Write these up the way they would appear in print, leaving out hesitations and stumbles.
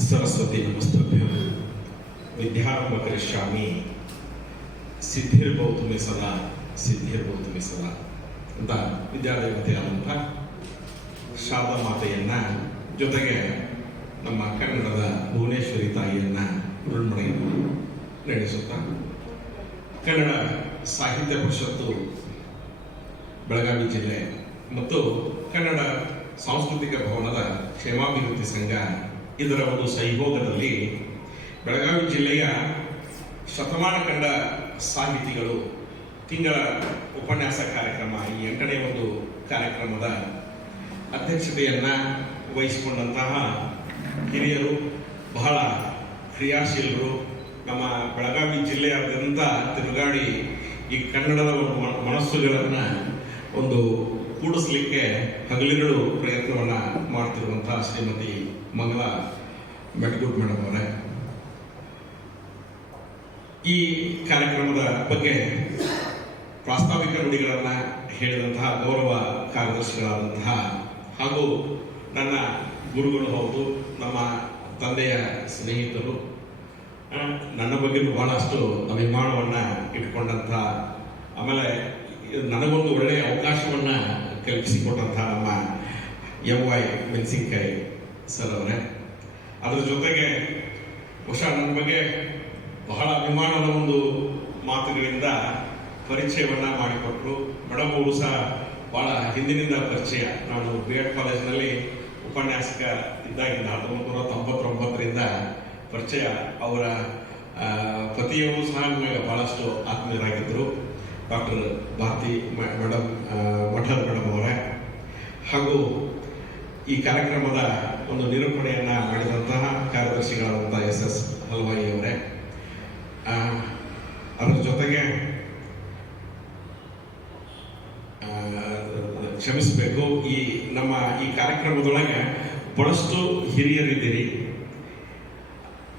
सरस्वती नमस्तभ्यं विद्यारंभ करिष्यामि ಸಿದ್ಧಿರ್ಭವತು ಮೇ ಸದಾ ಸಿದ್ಧಿರ್ಭವತು ಮೇ ಸದಾ ಅಂತ ವಿದ್ಯಾದೇವತೆಯಾದಂಥ ಶಾರದಾ ಮಾತೆಯನ್ನ ಜೊತೆಗೆ ನಮ್ಮ ಕನ್ನಡದ ಭುವನೇಶ್ವರಿ ತಾಯಿಯನ್ನ ಮೃಣ್ಮಳೆಯನ್ನು ನಡೆಸುತ್ತಾ ಕನ್ನಡ ಸಾಹಿತ್ಯ ಪರಿಷತ್ತು ಬೆಳಗಾವಿ ಜಿಲ್ಲೆ ಮತ್ತು ಕನ್ನಡ ಸಾಂಸ್ಕೃತಿಕ ಭವನದ ಕ್ಷೇಮಾಭಿವೃದ್ಧಿ ಸಂಘ ಇದರ ಒಂದು ಸಹಯೋಗದಲ್ಲಿ ಬೆಳಗಾವಿ ಜಿಲ್ಲೆಯ ಶತಮಾನ ಕಂಡ ಸಾಹಿತಿಗಳು ತಿಂಗಳ ಉಪನ್ಯಾಸ ಕಾರ್ಯಕ್ರಮ ಈ 8ನೇ ಒಂದು ಕಾರ್ಯಕ್ರಮದ ಅಧ್ಯಕ್ಷತೆಯನ್ನ ವಹಿಸಿಕೊಂಡಂತಹ ಹಿರಿಯರು ಬಹಳ ಕ್ರಿಯಾಶೀಲರು ನಮ್ಮ ಬೆಳಗಾವಿ ಜಿಲ್ಲೆಯಾದ್ಯಂತ ತಿರುಗಾಡಿ ಈ ಕನ್ನಡದ ಮನಸ್ಸುಗಳನ್ನು ಒಂದು ಕೂಡಿಸಲಿಕ್ಕೆ ಹಗಲಿರುಳು ಪ್ರಯತ್ನವನ್ನ ಮಾಡ್ತಿರುವಂತಹ ಶ್ರೀಮತಿ ಮಂಗಲ ಮೆಟ್ಗುಡ್ ಮೇಡಮ್ ಅವರೇ, ಈ ಕಾರ್ಯಕ್ರಮದ ಬಗ್ಗೆ ಪ್ರಾಸ್ತಾವಿಕ ನುಡಿಗಳನ್ನು ಹೇಳಿದಂತಹ ಗೌರವ ಕಾರ್ಯದರ್ಶಿಗಳಾದಂತಹ ಹಾಗೂ ನನ್ನ ಗುರುಗಳು ಹೌದು, ನಮ್ಮ ತಂದೆಯ ಸ್ನೇಹಿತರು, ನನ್ನ ಬಗ್ಗೆ ಬಹಳಷ್ಟು ಅಭಿಮಾನವನ್ನ ಇಟ್ಕೊಂಡಂತಹ, ಆಮೇಲೆ ನನಗೊಂದು ಒಳ್ಳೆಯ ಅವಕಾಶವನ್ನ ಕಲ್ಪಿಸಿಕೊಟ್ಟಂತಹ ನಮ್ಮ ಎಂ.ವೈ. ಮೆಣಸಿನಕಾಯಿ ಸರ್ ಅವರೇ, ಅದರ ಜೊತೆಗೆ ಬಹುಶಃ ನನ್ನ ಬಗ್ಗೆ ಬಹಳ ಅಭಿಮಾನದ ಒಂದು ಮಾತುಗಳಿಂದ ಪರಿಚಯವನ್ನ ಮಾಡಿಕೊಟ್ರು. ಮೇಡಮ್ ಅವರು ಸಹ ಬಹಳ ಹಿಂದಿನಿಂದ ಪರಿಚಯ. ನಾನು B.Ed ಕಾಲೇಜಿನಲ್ಲಿ ಉಪನ್ಯಾಸಕ ಇದ್ದಾಗಿಂದ 1999ರಿಂದ ಪರಿಚಯ. ಅವರ ಪತಿಯವರು ಸಹ ನನಗೆ ಬಹಳಷ್ಟು ಆತ್ಮೀಯರಾಗಿದ್ದರು, ಡಾಕ್ಟರ್ ಭಾರತಿ ಮೇಡಮ್, ಮಠದ ಮೇಡಮ್ ಅವರೇ. ಹಾಗೂ ಈ ಕಾರ್ಯಕ್ರಮದ ಒಂದು ನಿರೂಪಣೆಯನ್ನ ಮಾಡಿದಂತಹ ಕಾರ್ಯದರ್ಶಿಗಳಾದಂತಹ S.S. ಹಲ್ವಾಯಿ ಅವರೇ, ಅದರ ಜೊತೆಗೆ ಕ್ಷಮಿಸಬೇಕು, ಈ ನಮ್ಮ ಈ ಕಾರ್ಯಕ್ರಮದೊಳಗೆ ಬಹಳಷ್ಟು ಹಿರಿಯರಿದ್ದೀರಿ,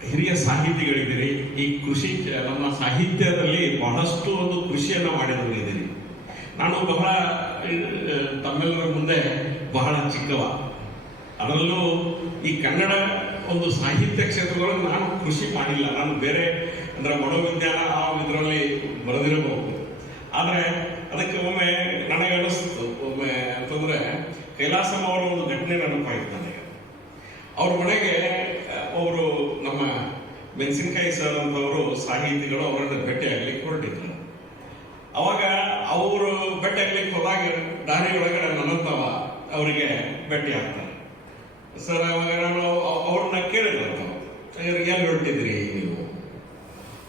ಹಿರಿಯ ಸಾಹಿತಿಗಳಿದ್ದೀರಿ. ಈ ಕೃಷಿ ನಮ್ಮ ಸಾಹಿತ್ಯದಲ್ಲಿ ಬಹಳಷ್ಟು ಒಂದು ಕೃಷಿಯನ್ನು ಮಾಡಿದವರಿದ್ದೀರಿ. ನಾನು ಬಹಳ ತಮ್ಮೆಲ್ಲರ ಮುಂದೆ ಬಹಳ ಚಿಕ್ಕವ, ಅದರಲ್ಲೂ ಈ ಕನ್ನಡ ಒಂದು ಸಾಹಿತ್ಯ ಕ್ಷೇತ್ರದೊಳಗೆ ನಾನು ಕೃಷಿ ಮಾಡಿಲ್ಲ. ನಾನು ಬೇರೆ ಅಂದ್ರೆ ಮನೋವಿಜ್ಞಾನ ಆ ಇದರಲ್ಲಿ ಬರೆದಿರಬಹುದು. ಆದರೆ ಅದಕ್ಕೆ ಒಮ್ಮೆ ನನಗೆ ಅನಿಸ್ತು, ಒಮ್ಮೆ ಅಂತಂದ್ರೆ ಕೈಲಾಸಂ ಅವರ ಒಂದು ಘಟನೆ ನೆನಪಾಯಿತು ನನಗೆ. ಅವ್ರ ಮನೆಗೆ ಅವರು ನಮ್ಮ ಮೆಣಸಿನಕಾಯಿ ಸರ್ ಅಂತವರು ಸಾಹಿತಿಗಳು ಅವರನ್ನು ಭೇಟಿ ಆಗ್ಲಿಕ್ಕೆ ಹೊರಟಿದ್ರು. ಅವಾಗ ಅವರು ಭೇಟಿ ಆಗ್ಲಿಕ್ಕೆ ಹೋದಾಗ ದಾರಿ ಒಳಗಡೆ ನನ್ನಂತವ ಅವರಿಗೆ ಭೇಟಿ ಆಗ್ತಾರೆ. ಸರ್ ಅವಾಗ ನಾನು ಅವ್ರನ್ನ ಕೇಳಿದ್ರಂತ, ಎಲ್ಲಿ ಹೊರಟಿದ್ರಿ ನೀವು?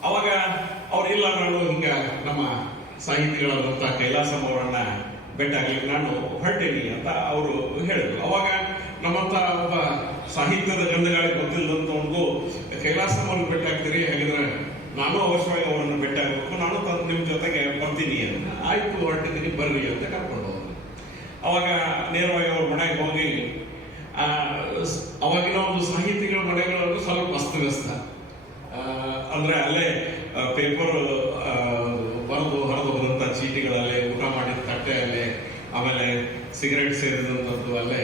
ಅವಾಗ ಅವ್ರಿಲ್ಲ, ನಾನು ಹಿಂಗ ನಮ್ಮ ಸಾಹಿತಿಗಳಾದಂಥ ಕೈಲಾಸಂ ಅವರನ್ನ ಭೇಟಿ ಆಗ್ಲಿಕ್ಕೆ ನಾನು ಹೊರಟೀನಿ ಅಂತ ಅವರು ಹೇಳಿದ್ರು. ಅವಾಗ ನಮ್ಮಂತ ಒಬ್ಬ ಸಾಹಿತ್ಯದ ಗಂಧಗಾಳಿ ಗೊತ್ತಿಲ್ಲದಂತವನಿಗೂ ಕೈಲಾಸಂ ಅವ್ರಿಗೆ ಭೇಟಿ ಆಗ್ತೀರಿ, ಹಾಗಿದ್ರೆ ನಾನು ಅವಶ್ಯವಾಗಿ ಅವರನ್ನು ಭೇಟಿ ಆಗಬೇಕು, ನಾನು ನಿಮ್ಮ ಜೊತೆಗೆ ಬರ್ತೀನಿ ಅಂತ. ಆಯ್ತು, ಹೊರಟಿದ್ದೀನಿ, ಬರ್ರಿ ಅಂತ ಕರ್ಕೊಂಡು ಹೋದ್ರು. ಅವಾಗ ನೇರವಾಗಿ ಅವ್ರ ಮನೆಗೆ ಹೋಗಿ, ಅವಾಗಿನ ಒಂದು ಸಾಹಿತಿಗಳ ಮನೆಗಳು ಸ್ವಲ್ಪ ಅಸ್ತವ್ಯಸ್ತ, ಅಂದ್ರೆ ಅಲ್ಲೇ ಪೇಪರ್ ಬರೆದು ಹರಿದು ಹೋದಂಥ ಚೀಟಿಗಳಲ್ಲೇ, ಊಟ ಮಾಡಿದ ತಟ್ಟೆಯಲ್ಲೇ, ಆಮೇಲೆ ಸಿಗರೇಟ್ ಸೇರಿದಂಥದ್ದು ಅಲ್ಲೇ.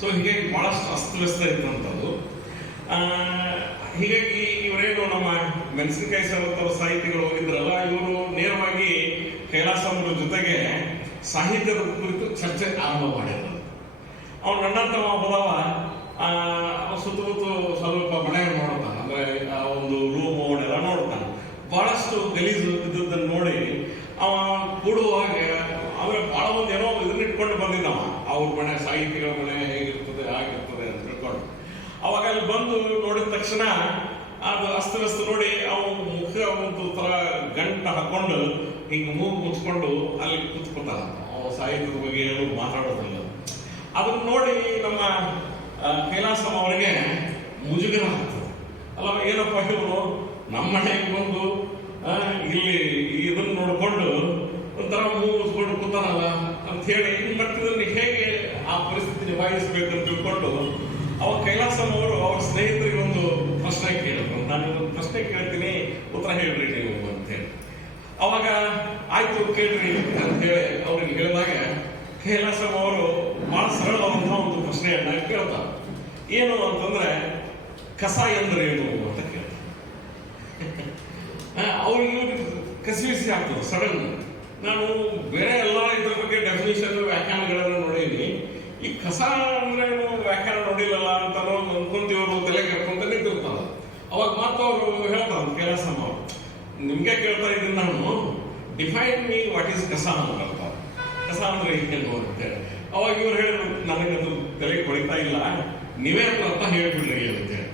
ಸೊ ಹೀಗಾಗಿ ಬಹಳಷ್ಟು ಅಸ್ತವ್ಯಸ್ತ ಇದ್ದಂಥದ್ದು. ಹೀಗಾಗಿ ಇವರೇನು ನಮ್ಮ ಮೆಣಸಿನಕಾಯಿ ಸರ್ ಸಾಹಿತಿಗಳು ಹೋಗಿದ್ರಲ್ಲ, ಇವರು ನೇರವಾಗಿ ಕೈಲಾಸಂ ಅವರ ಜೊತೆಗೆ ಸಾಹಿತ್ಯದ ಕುರಿತು ಚರ್ಚೆ ಆರಂಭ ಮಾಡಿದ್ರು. ಅವ್ನು ನನ್ನಂತವ ಹೋದವ ಸುತ್ತಮುತ್ತ ಸ್ವಲ್ಪ ಮನೆ ನೋಡ್ತಾನೆ, ಅಂದ್ರೆ ಆ ಒಂದು ರೂಮ್ ಅವನ್ನೆಲ್ಲ ನೋಡ್ತಾನೆ. ಬಹಳಷ್ಟು ಗಲೀಜು ಇದ್ದದ್ದನ್ನು ನೋಡಿ ಅವ ಕೂಡುವಾಗ ಆಮೇಲೆ ಬಹಳ ಒಂದು ಏನೋ ಇದನ್ನ ಇಟ್ಕೊಂಡು ಬಂದಿದ್ದವ, ಅವ್ರ ಮನೆ ಸಾಹಿತಿಗಳ ಮನೆ ಹೇಗಿರ್ತದೆ ಆಗಿರ್ತದೆ ಅಂತ ತಿಳ್ಕೊಂಡು. ಅವಾಗ ಅಲ್ಲಿ ಬಂದು ನೋಡಿದ ತಕ್ಷಣ ಅದು ಅಸ್ತವ್ಯಸ್ತ ನೋಡಿ ಅವನು ಮುಖ ಒಂದು ತರ ಗಂಟ ಹಾಕೊಂಡು ಹಿಂಗೆ ಮೂಗು ಮುಚ್ಕೊಂಡು ಅಲ್ಲಿ ಕೂತ್ಕೊತಾನ. ಅವ ಸಾಹಿತ್ಯದ ಬಗ್ಗೆ ಏನು ಮಾತಾಡೋದಿಲ್ಲ. ಅದನ್ನ ನೋಡಿ ನಮ್ಮ ಕೈಲಾಸಂ ಅವರಿಗೆ ಮುಜುಗರ ಆಗ್ತದೆ. ಅಲ್ಲ, ಏನಪ್ಪ ಇವರು ನಮ್ಮ ಮನೆಗೆ ಬಂದು ಇಲ್ಲಿ ಇದನ್ನು ನೋಡ್ಕೊಂಡು ಒಂಥರ ಮೂಗು ಮುಚ್ಕೊಂಡು ಕೂತಾನಲ್ಲ ಅಂತ ಹೇಳಿ ಈ ಮಟ್ಟದಲ್ಲಿ ಹೇಗೆ ಆ ಪರಿಸ್ಥಿತಿ ನಿಭಾಯಿಸಬೇಕು ಅಂತ ತಿಳ್ಕೊಂಡು ಅವಾಗ ಕೈಲಾಸಂ ಅವರು ಅವ್ರ ಸ್ನೇಹಿತರಿಗೆ ಒಂದು ಪ್ರಶ್ನೆ ಕೇಳಿದ್ರು. ನಾನು ಒಂದು ಪ್ರಶ್ನೆ ಕೇಳ್ತೀನಿ, ಉತ್ತರ ಹೇಳ್ರಿ ನೀವು ಅಂತ ಹೇಳಿ. ಅವಾಗ ಆಯ್ತು ಕೇಳ್ರಿ ಅಂತ ಹೇಳಿ ಅವ್ರಿಗೆ ಹೇಳಿದಾಗ ಕೈಲಾಸಂ ಅವರು ಬಹಳ ಸರಳವಾದಂತಹ ಒಂದು ಪ್ರಶ್ನೆಯನ್ನ ಕೇಳ್ತಾರೆ. ಏನು ಅಂತಂದ್ರೆ, ಕಸ ಎಂದರೇನು ಅಂತ ಕೇಳ್ತಾರೆ. ಅವ್ರಿಗೆ ಕಸಿವಿಸಿ ಆಗ್ತದೆ ಸಡನ್. ನಾನು ಬೇರೆ ಎಲ್ಲ ಇದ್ರ ಬಗ್ಗೆ ಡೆಫಿನೇಷನ್ ವ್ಯಾಖ್ಯಾನಗಳನ್ನು ನೋಡೀನಿ, ಈ ಕಸ ಅಂದ್ರೆ ವ್ಯಾಖ್ಯಾನ ನೋಡಿಲ್ಲಲ್ಲ ಅಂತ ಅನ್ಕೊಂತೀವರು ತಲೆ ಕೆಡ್ಕೊಂತ ನಿಂತಿರ್ತಾರ. ಅವಾಗ ಮಾತ್ರ ಅವರು ಹೇಳ್ತಾರೆ ಕೆಲಸ ಅವರು ನಿಮ್ಗೆ ಕೇಳ್ತಾ ಇದ್ದೀನಿ ನಾನು, ಡಿಫೈನ್ ಮೀ ವಾಟ್ ಈಸ್ ಕಸ ಅಂತ ಹೇಳ್ತಾರೆ. ಕಸ ಅಂದ್ರೆ ಏನು ಅಂತೇಳಿ ಅವಾಗ ಇವ್ರು ಹೇಳಿದ್ರು ನನಗೆ ಅದು ತಲೆ ಕೊಳಿತಾ ಇಲ್ಲ, ನೀವೇ ಅದು ಅರ್ಥ ಹೇಳ್ಬಿಡ್ರಿ ಅಂತೇಳಿ.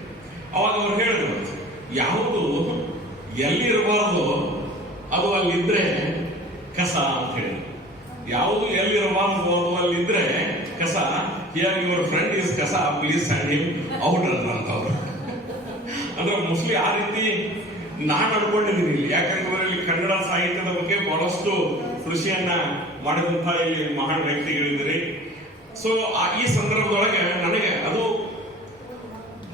ಅವಾಗ ಅವ್ರು ಹೇಳಿದ್ರು ಯಾವುದು ಎಲ್ಲಿರಬಾರ್ದು ಅದು ಅಲ್ಲಿದ್ರೆ ಕಸ ಅಂತ ಹೇಳಿ, ಯಾವುದು ಎಲ್ಲಿರಬಾರ್ದು ಅದು ಅಲ್ಲಿದ್ರೆ ಕಸ. ಹಿಯರ್ ಯುವರ್ ಫ್ರೆಂಡ್ ಇಸ್ ಕಸ, ಪ್ಲೀಸ್ ಸ್ಯಾಂಡ್ ಹಿಮ್ ಔಟ್ ಅಂತ ಅವ್ರು. ಅಂದ್ರೆ ಮೋಸ್ಟ್ಲಿ ಆ ರೀತಿ ನಾನು ಅನ್ಕೊಂಡಿದ್ದೀನಿ. ಯಾಕಂದ್ರೆ ಇಲ್ಲಿ ಕನ್ನಡ ಸಾಹಿತ್ಯದ ಬಗ್ಗೆ ಬಹಳಷ್ಟು ಕೃಷಿಯನ್ನ ಮಾಡಿದಂತ ಇಲ್ಲಿ ಮಹಾನ್ ವ್ಯಕ್ತಿಗಳಿದ್ದೀರಿ. ಸೊ ಈ ಸಂದರ್ಭದೊಳಗೆ ನನಗೆ ಅದು